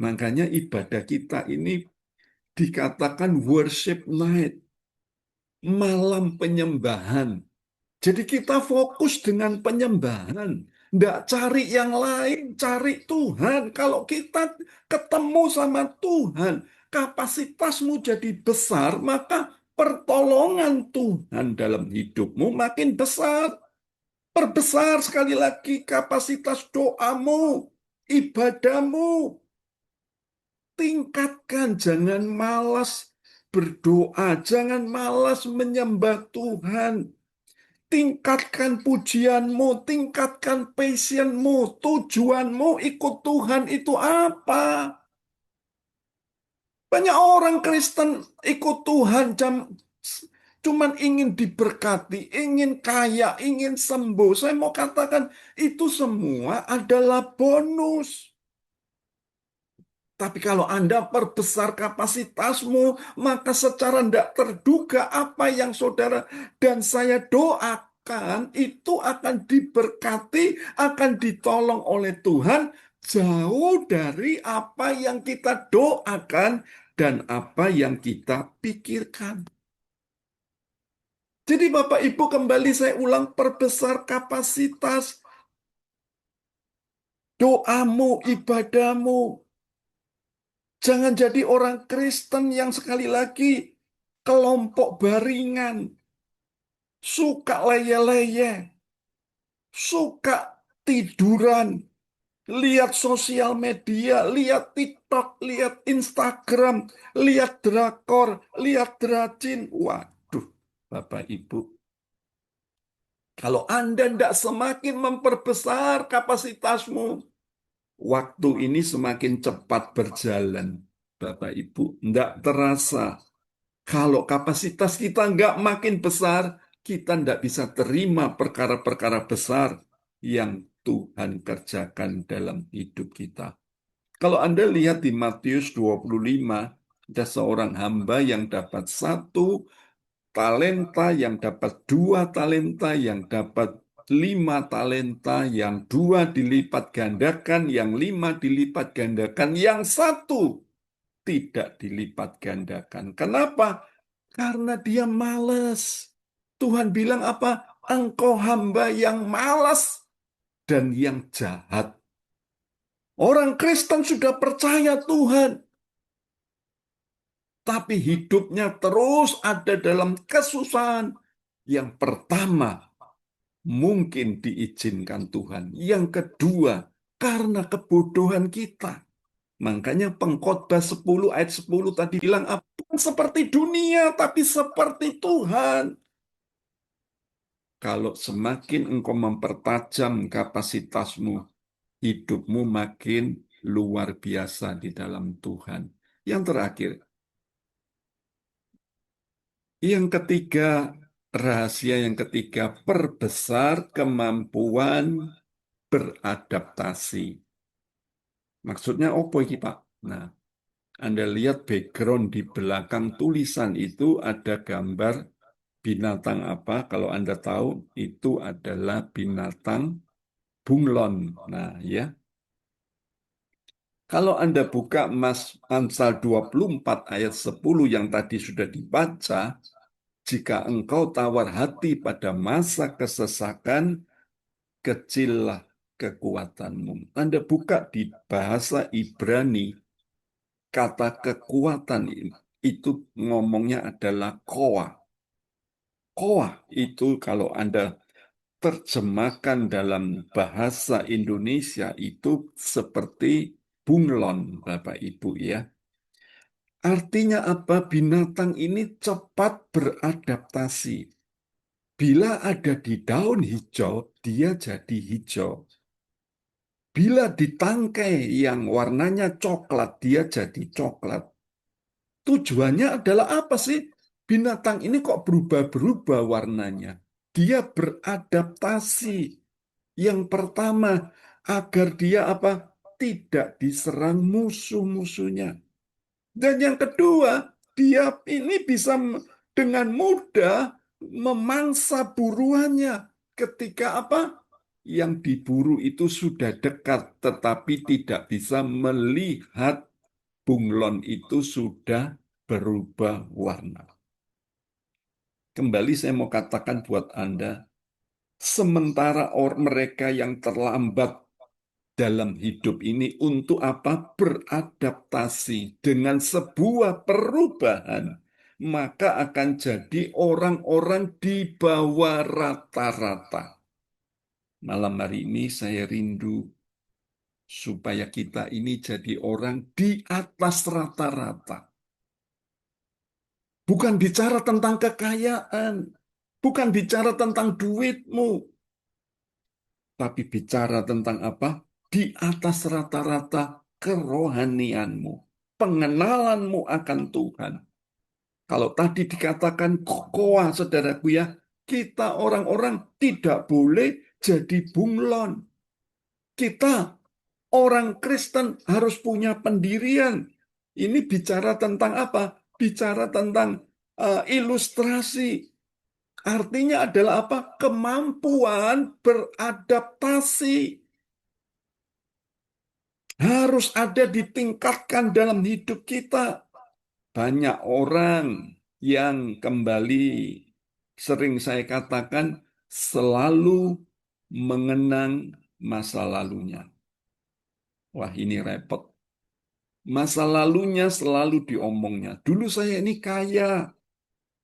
Makanya ibadah kita ini dikatakan worship night, malam penyembahan. Jadi kita fokus dengan penyembahan. Nggak cari yang lain, cari Tuhan. Kalau kita ketemu sama Tuhan, kapasitasmu jadi besar, maka pertolongan Tuhan dalam hidupmu makin besar. Perbesar sekali lagi kapasitas doamu, ibadahmu. Tingkatkan, jangan malas berdoa, jangan malas menyembah Tuhan. Tingkatkan pujianmu, tingkatkan passionmu, tujuanmu ikut Tuhan itu apa? Banyak orang Kristen ikut Tuhan cuman ingin diberkati, ingin kaya, ingin sembuh. Saya mau katakan itu semua adalah bonus. Tapi kalau Anda perbesar kapasitasmu, maka secara tidak terduga apa yang saudara dan saya doakan itu akan diberkati, akan ditolong oleh Tuhan jauh dari apa yang kita doakan dan apa yang kita pikirkan. Jadi Bapak Ibu kembali saya ulang perbesar kapasitas doamu, ibadahmu. Jangan jadi orang Kristen yang sekali lagi kelompok baringan, suka leye-leye, suka tiduran, lihat sosial media, lihat TikTok, lihat Instagram, lihat drakor, lihat dracin. Waduh, Bapak Ibu, kalau Anda tidak semakin memperbesar kapasitasmu, waktu ini semakin cepat berjalan. Bapak Ibu, tidak terasa. Kalau kapasitas kita nggak makin besar, kita nggak bisa terima perkara-perkara besar yang Tuhan kerjakan dalam hidup kita. Kalau Anda lihat di Matius 25, ada seorang hamba yang dapat 1 talenta, yang dapat 2 talenta, yang dapat 5 talenta, yang 2 dilipat gandakan, yang 5 dilipat gandakan, yang 1 tidak dilipat gandakan. Kenapa? Karena dia malas. Tuhan bilang apa? Engkau hamba yang malas dan yang jahat. Orang Kristen sudah percaya Tuhan, tapi hidupnya terus ada dalam kesusahan. Yang pertama, mungkin diizinkan Tuhan. Yang kedua, karena kebodohan kita. Makanya Pengkhotbah 10 ayat 10 tadi bilang, bukan seperti dunia, tapi seperti Tuhan. Kalau semakin engkau mempertajam kapasitasmu, hidupmu makin luar biasa di dalam Tuhan. Yang terakhir, yang ketiga, rahasia yang ketiga, perbesar kemampuan beradaptasi. Maksudnya apa ini, Pak? Nah, Anda lihat background di belakang tulisan itu ada gambar binatang apa? Kalau Anda tahu, itu adalah binatang bunglon. Nah, ya. Kalau Anda buka Amsal 24 ayat 10 yang tadi sudah dibaca, jika engkau tawar hati pada masa kesesakan, kecillah kekuatanmu. Anda buka di bahasa Ibrani, kata kekuatan itu ngomongnya adalah koa. Koa itu kalau Anda terjemahkan dalam bahasa Indonesia itu seperti bunglon, Bapak Ibu ya. Artinya apa? Binatang ini cepat beradaptasi. Bila ada di daun hijau, dia jadi hijau. Bila di tangkai yang warnanya coklat, dia jadi coklat. Tujuannya adalah apa sih? Binatang ini kok berubah-berubah warnanya? Dia beradaptasi. Yang pertama, agar dia apa? Tidak diserang musuh-musuhnya. Dan yang kedua, dia ini bisa dengan mudah memangsa buruannya ketika apa? Yang diburu itu sudah dekat, tetapi tidak bisa melihat bunglon itu sudah berubah warna. Kembali saya mau katakan buat Anda, Sementara mereka yang terlambat dalam hidup ini untuk apa? Beradaptasi dengan sebuah perubahan, maka akan jadi orang-orang di bawah rata-rata. Malam hari ini saya rindu supaya kita ini jadi orang di atas rata-rata. Bukan bicara tentang kekayaan, bukan bicara tentang duitmu, tapi bicara tentang apa? Di atas rata-rata kerohanianmu, pengenalanmu akan Tuhan. Kalau tadi dikatakan kokoa, saudaraku ya, kita orang-orang tidak boleh jadi bunglon. Kita orang Kristen harus punya pendirian. Ini bicara tentang apa? Bicara tentang ilustrasi. Artinya adalah apa? Kemampuan beradaptasi. Harus ada ditingkatkan dalam hidup kita. Banyak orang yang kembali, sering saya katakan, selalu mengenang masa lalunya. Wah, ini repot. Masa lalunya selalu diomongnya. Dulu saya ini kaya.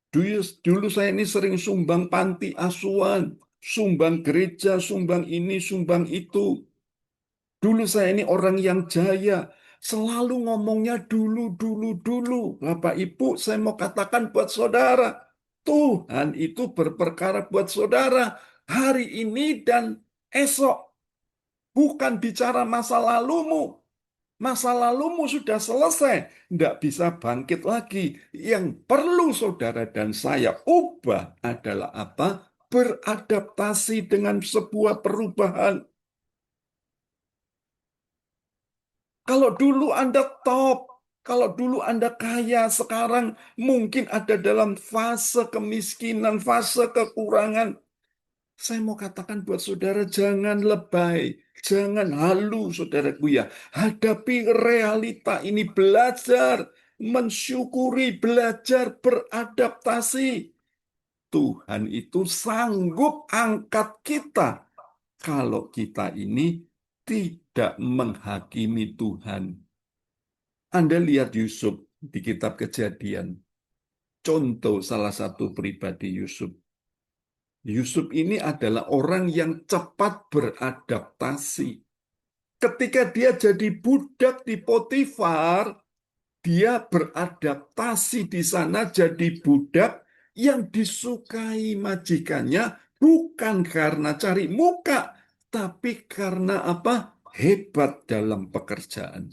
Dulu saya ini sering sumbang panti asuhan, sumbang gereja, sumbang ini, sumbang itu. Dulu saya ini orang yang jaya. Selalu ngomongnya dulu, dulu, dulu. Bapak Ibu, saya mau katakan buat saudara. Tuhan itu berperkara buat saudara hari ini dan esok. Bukan bicara masa lalumu. Masa lalumu sudah selesai. Tidak bisa bangkit lagi. Yang perlu saudara dan saya ubah adalah apa? Beradaptasi dengan sebuah perubahan. Kalau dulu Anda top, kalau dulu Anda kaya, sekarang mungkin ada dalam fase kemiskinan, fase kekurangan. Saya mau katakan buat saudara, jangan lebay, jangan halu, saudaraku ya. Hadapi realita ini, belajar, mensyukuri, belajar beradaptasi. Tuhan itu sanggup angkat kita kalau kita ini tidak menghakimi Tuhan. Anda lihat Yusuf di kitab Kejadian. Contoh salah satu pribadi Yusuf. Yusuf ini adalah orang yang cepat beradaptasi. Ketika dia jadi budak di Potifar, dia beradaptasi di sana jadi budak yang disukai majikannya bukan karena cari muka, tapi karena apa? Hebat dalam pekerjaan.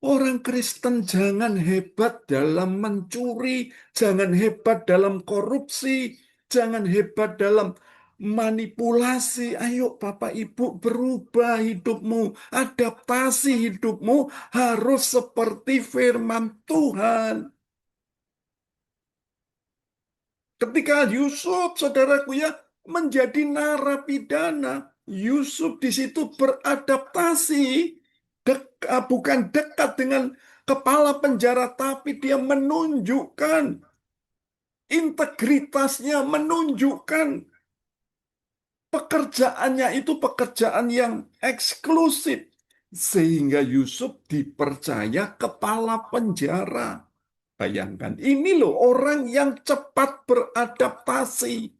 Orang Kristen jangan hebat dalam mencuri, jangan hebat dalam korupsi, jangan hebat dalam manipulasi. Ayo Bapak Ibu berubah hidupmu, adaptasi hidupmu harus seperti firman Tuhan. Ketika Yusuf, saudaraku ya, menjadi narapidana, Yusuf di situ beradaptasi, bukan dekat dengan kepala penjara, tapi dia menunjukkan integritasnya, menunjukkan pekerjaannya itu pekerjaan yang eksklusif, sehingga Yusuf dipercaya kepala penjara. Bayangkan, ini loh orang yang cepat beradaptasi.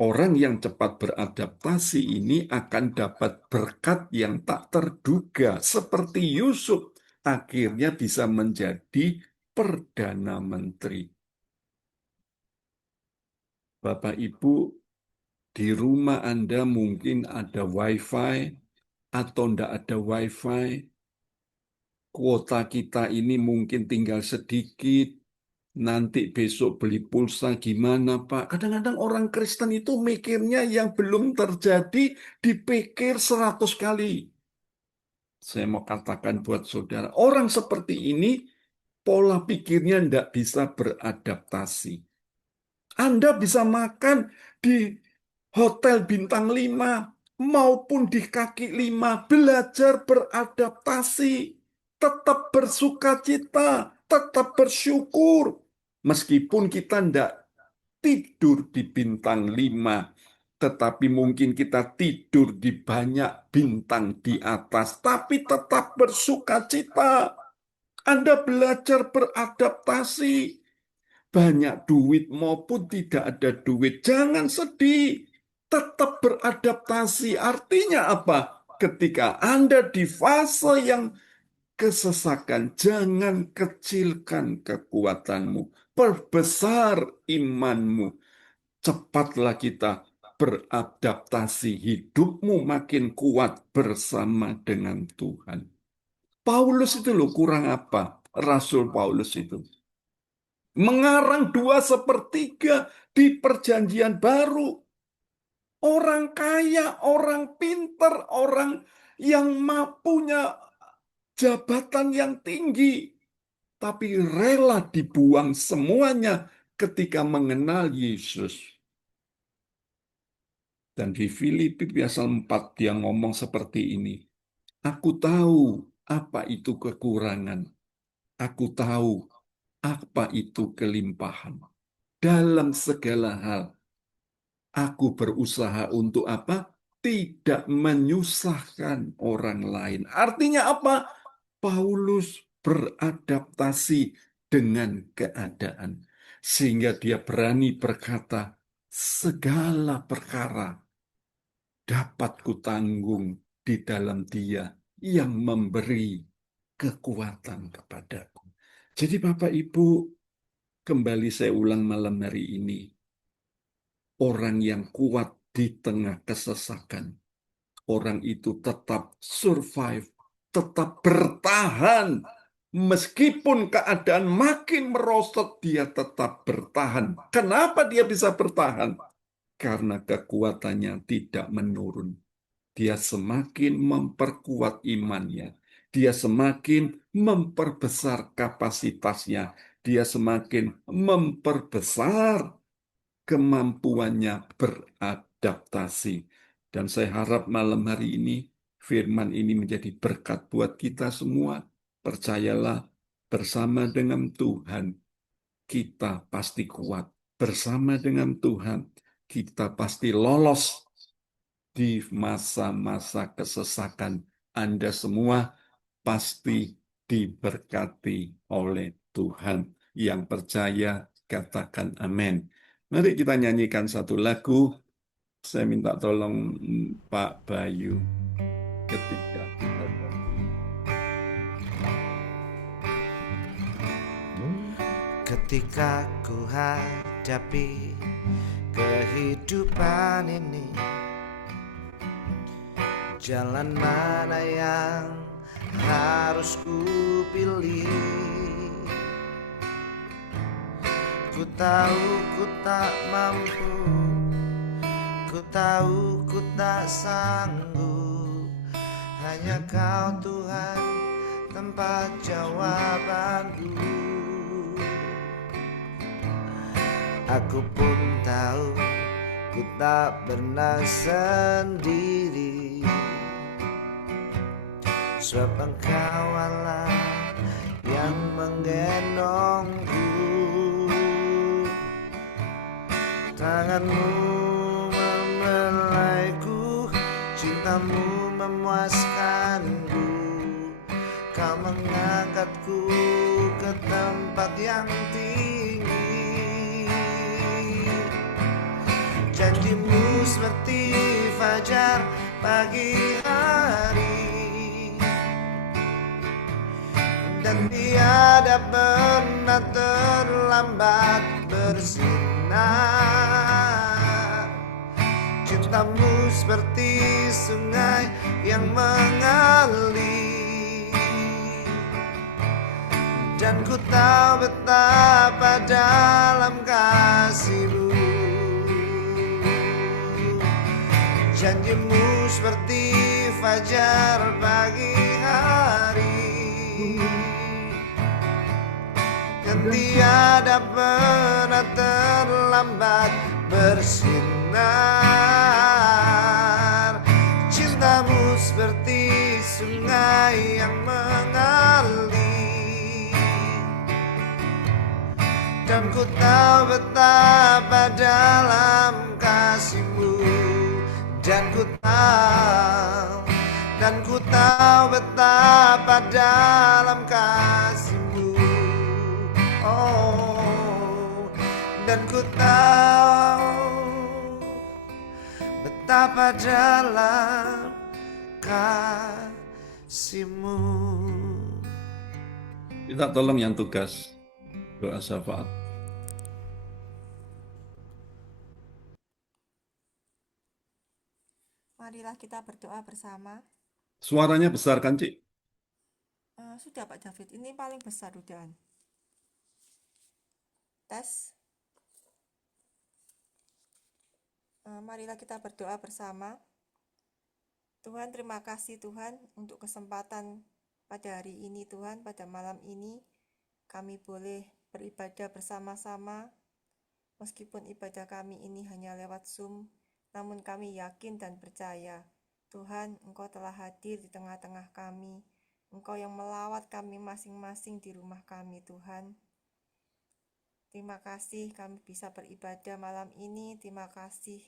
Orang yang cepat beradaptasi ini akan dapat berkat yang tak terduga, seperti Yusuf akhirnya bisa menjadi Perdana Menteri. Bapak Ibu, di rumah Anda mungkin ada WiFi atau tidak ada WiFi. Kuota kita ini mungkin tinggal sedikit. Nanti besok beli pulsa gimana, Pak? Kadang-kadang orang Kristen itu mikirnya yang belum terjadi dipikir 100 kali. Saya mau katakan buat saudara, orang seperti ini pola pikirnya tidak bisa beradaptasi. Anda bisa makan di hotel bintang 5 maupun di kaki 5, belajar beradaptasi, tetap bersuka cita, tetap bersyukur. Meskipun kita tidak tidur di bintang 5, tetapi mungkin kita tidur di banyak bintang di atas, tapi tetap bersuka cita. Anda belajar beradaptasi. Banyak duit maupun tidak ada duit, jangan sedih. Tetap beradaptasi. Artinya apa? Ketika Anda di fase yang kesesakan, jangan kecilkan kekuatanmu. Perbesar imanmu. Cepatlah kita beradaptasi. Hidupmu makin kuat bersama dengan Tuhan. Paulus itu loh kurang apa? Rasul Paulus itu mengarang 2/3 di perjanjian baru. Orang kaya, orang pinter, orang yang punya jabatan yang tinggi, tapi rela dibuang semuanya ketika mengenal Yesus. Dan di Filipi pasal 4 dia ngomong seperti ini. Aku tahu apa itu kekurangan. Aku tahu apa itu kelimpahan. Dalam segala hal, aku berusaha untuk apa? Tidak menyusahkan orang lain. Artinya apa? Paulus beradaptasi dengan keadaan. Sehingga dia berani berkata, segala perkara dapat kutanggung di dalam Dia yang memberi kekuatan kepadaku. Jadi Bapak Ibu, kembali saya ulang malam hari ini. Orang yang kuat di tengah kesesakan. Orang itu tetap survive, tetap bertahan. Meskipun keadaan makin merosot, dia tetap bertahan. Kenapa dia bisa bertahan? Karena kekuatannya tidak menurun. Dia semakin memperkuat imannya. Dia semakin memperbesar kapasitasnya. Dia semakin memperbesar kemampuannya beradaptasi. Dan saya harap malam hari ini firman ini menjadi berkat buat kita semua. Percayalah, bersama dengan Tuhan kita pasti kuat. Bersama dengan Tuhan kita pasti lolos di masa-masa kesesakan. Anda semua pasti diberkati oleh Tuhan. Yang percaya katakan amin. Mari kita nyanyikan satu lagu. Saya minta tolong Pak Bayu ketika kita Ketika ku hadapi kehidupan ini, jalan mana yang harus ku pilih? Ku tahu ku tak mampu, ku tahu ku tak sanggup. Hanya Kau Tuhan tempat jawabanku. Aku pun tahu ku tak pernah sendiri, sebab Engkau Allah yang menggendongku. Tanganmu membelaiku, cintamu memuaskanku. Kau mengangkatku ke tempat yang tinggi. Janjimu seperti fajar pagi hari, dan tiada pernah terlambat bersinar. Cintamu seperti sungai yang mengalir, dan ku tahu betapa dalam kasih-Mu. Janjimu seperti fajar pagi hari, dan tiada pernah terlambat bersinar. Cintamu seperti sungai yang mengalir, dan ku tahu betapa dalam kasih-Mu, dan ku tahu betapa dalam kasih-Mu. Oh, dan ku tahu betapa dalam kasih-Mu. Kita tolong yang tugas doa syafaat. Marilah kita berdoa bersama. Suaranya besar kan, Cik? Sudah Pak David, ini paling besar udahan. Tes. Marilah kita berdoa bersama. Tuhan, terima kasih Tuhan untuk kesempatan pada hari ini Tuhan, pada malam ini kami boleh beribadah bersama-sama. Meskipun ibadah kami ini hanya lewat Zoom, namun kami yakin dan percaya Tuhan, Engkau telah hadir di tengah-tengah kami. Engkau yang melawat kami masing-masing di rumah kami Tuhan. Terima kasih kami bisa beribadah malam ini. Terima kasih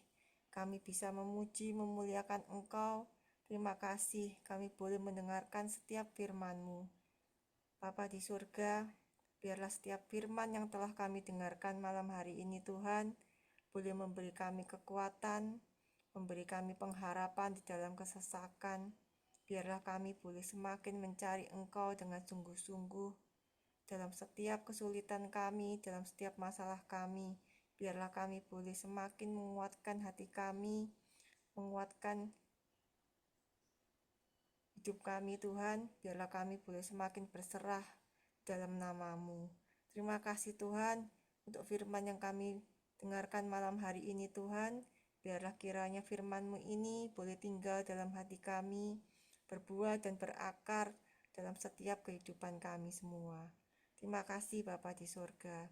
kami bisa memuji, memuliakan Engkau. Terima kasih kami boleh mendengarkan setiap firman-Mu. Bapa di surga, biarlah setiap firman yang telah kami dengarkan malam hari ini Tuhan, boleh memberi kami kekuatan, memberi kami pengharapan di dalam kesesakan. Biarlah kami boleh semakin mencari Engkau dengan sungguh-sungguh dalam setiap kesulitan kami, dalam setiap masalah kami. Biarlah kami boleh semakin menguatkan hati kami, menguatkan hidup kami Tuhan. Biarlah kami boleh semakin berserah dalam nama-Mu. Terima kasih Tuhan untuk firman yang kami dengarkan malam hari ini Tuhan. Biarlah kiranya firman-Mu ini boleh tinggal dalam hati kami, berbuah dan berakar dalam setiap kehidupan kami semua. Terima kasih Bapa di surga.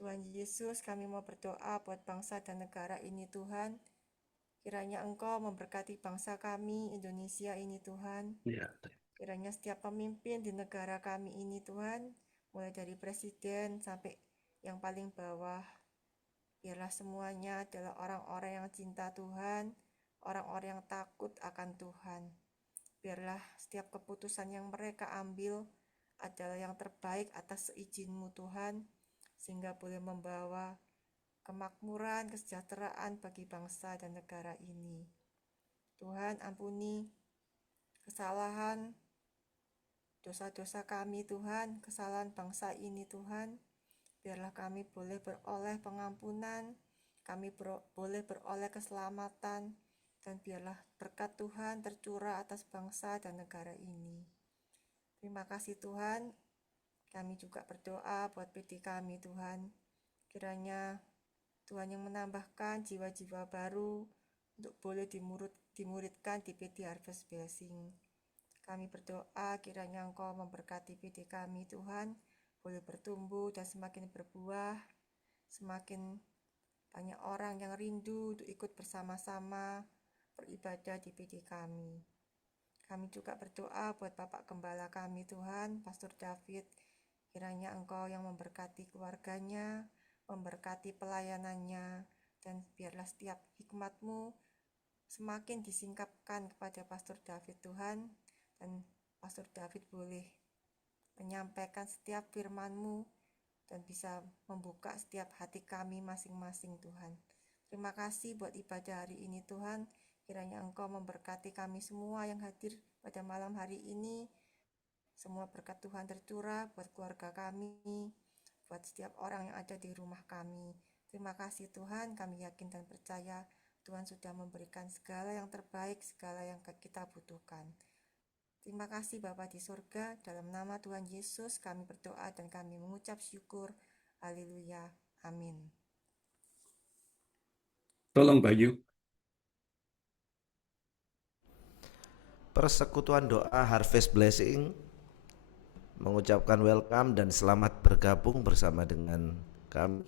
Tuhan Yesus, kami mau berdoa buat bangsa dan negara ini Tuhan. Kiranya Engkau memberkati bangsa kami, Indonesia ini Tuhan. Kiranya setiap pemimpin di negara kami ini Tuhan, mulai dari presiden sampai yang paling bawah, biarlah semuanya adalah orang-orang yang cinta Tuhan, orang-orang yang takut akan Tuhan. Biarlah setiap keputusan yang mereka ambil adalah yang terbaik atas seizin-Mu Tuhan, sehingga boleh membawa kemakmuran, kesejahteraan bagi bangsa dan negara ini. Tuhan, ampuni kesalahan, dosa-dosa kami Tuhan, kesalahan bangsa ini Tuhan. Biarlah kami boleh beroleh pengampunan, kami boleh beroleh keselamatan, dan biarlah berkat Tuhan tercurah atas bangsa dan negara ini. Terima kasih Tuhan. Kami juga berdoa buat PD kami Tuhan. Kiranya Tuhan yang menambahkan jiwa-jiwa baru untuk boleh dimuridkan di PD Harvest Blessing. Kami berdoa kiranya Engkau memberkati PD kami Tuhan, boleh bertumbuh dan semakin berbuah, semakin banyak orang yang rindu untuk ikut bersama-sama beribadah di PD kami. Kami juga berdoa buat Bapak Gembala kami Tuhan, Pastor David, kiranya Engkau yang memberkati keluarganya, memberkati pelayanannya, dan biarlah setiap hikmat-Mu semakin disingkapkan kepada Pastor David Tuhan, dan Pastor David boleh menyampaikan setiap firman-Mu dan bisa membuka setiap hati kami masing-masing Tuhan. Terima kasih buat ibadah hari ini Tuhan. Kiranya Engkau memberkati kami semua yang hadir pada malam hari ini. Semua berkat Tuhan tercurah buat keluarga kami, buat setiap orang yang ada di rumah kami. Terima kasih Tuhan, kami yakin dan percaya Tuhan sudah memberikan segala yang terbaik, segala yang kita butuhkan. Terima kasih Bapa di surga, dalam nama Tuhan Yesus kami berdoa dan kami mengucap syukur. Haleluya. Amin. Tolong Bayu. Persekutuan Doa Harvest Blessing mengucapkan welcome dan selamat bergabung bersama dengan kami.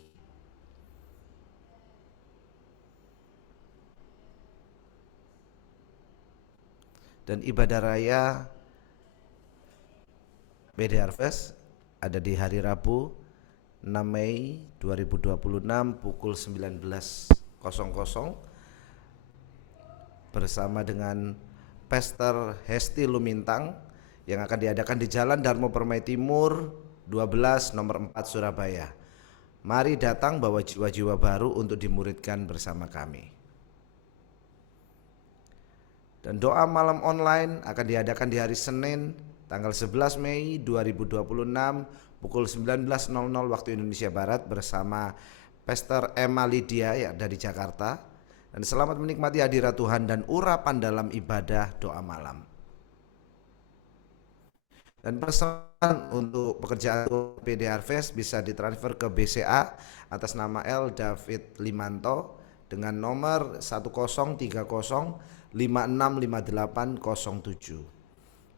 Dan ibadah raya PD Harvest ada di hari Rabu 6 Mei 2026 pukul 19.00 bersama dengan Pastor Hesti Lumintang yang akan diadakan di Jalan Darmo Permai Timur 12 nomor 4 Surabaya. Mari datang bawa jiwa-jiwa baru untuk dimuridkan bersama kami. Dan doa malam online akan diadakan di hari Senin tanggal 11 Mei 2026 pukul 19.00 waktu Indonesia Barat bersama Pastor Emma Lydia ya dari Jakarta. Dan selamat menikmati hadirat Tuhan dan urapan dalam ibadah doa malam. Dan pesan untuk pekerjaan PD Harvest bisa ditransfer ke BCA atas nama L. David Limanto dengan nomor 1030565807.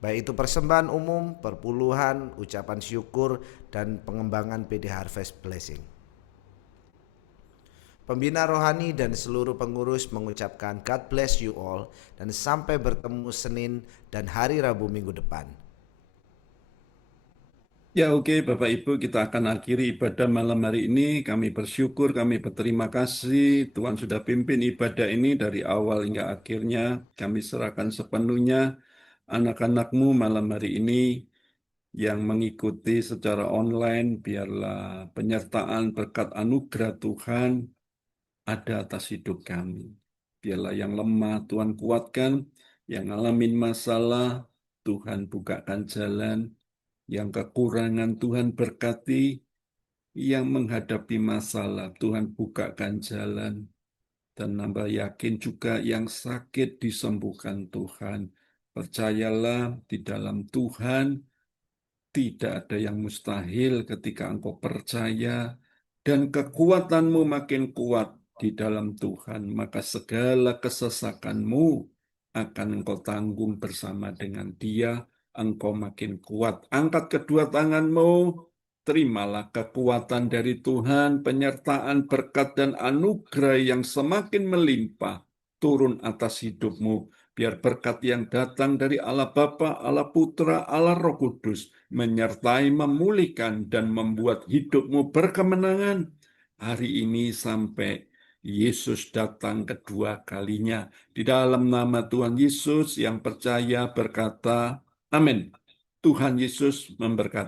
Baik itu persembahan umum, perpuluhan, ucapan syukur, dan pengembangan PD Harvest Blessing. Pembina rohani dan seluruh pengurus mengucapkan God bless you all dan sampai bertemu Senin dan hari Rabu minggu depan. Ya oke, Bapak Ibu, kita akan akhiri ibadah malam hari ini. Kami bersyukur, kami berterima kasih Tuhan sudah pimpin ibadah ini dari awal hingga akhirnya. Kami serahkan sepenuhnya anak-anak-Mu malam hari ini yang mengikuti secara online. Biarlah penyertaan berkat anugerah Tuhan ada atas hidup kami. Biarlah yang lemah Tuhan kuatkan, yang ngalamin masalah Tuhan bukakan jalan, yang kekurangan Tuhan berkati, yang menghadapi masalah Tuhan bukakan jalan, dan nambah yakin juga yang sakit disembuhkan Tuhan. Percayalah di dalam Tuhan tidak ada yang mustahil ketika engkau percaya dan kekuatanmu makin kuat di dalam Tuhan, maka segala kesesakanmu akan engkau tanggung bersama dengan Dia, engkau makin kuat. Angkat kedua tanganmu, terimalah kekuatan dari Tuhan, penyertaan berkat dan anugerah yang semakin melimpah turun atas hidupmu. Biar berkat yang datang dari Allah Bapa, Allah Putra, Allah Roh Kudus menyertai, memulihkan, dan membuat hidupmu berkemenangan hari ini sampai Yesus datang kedua kalinya. Di dalam nama Tuhan Yesus yang percaya berkata, amin. Tuhan Yesus memberkati.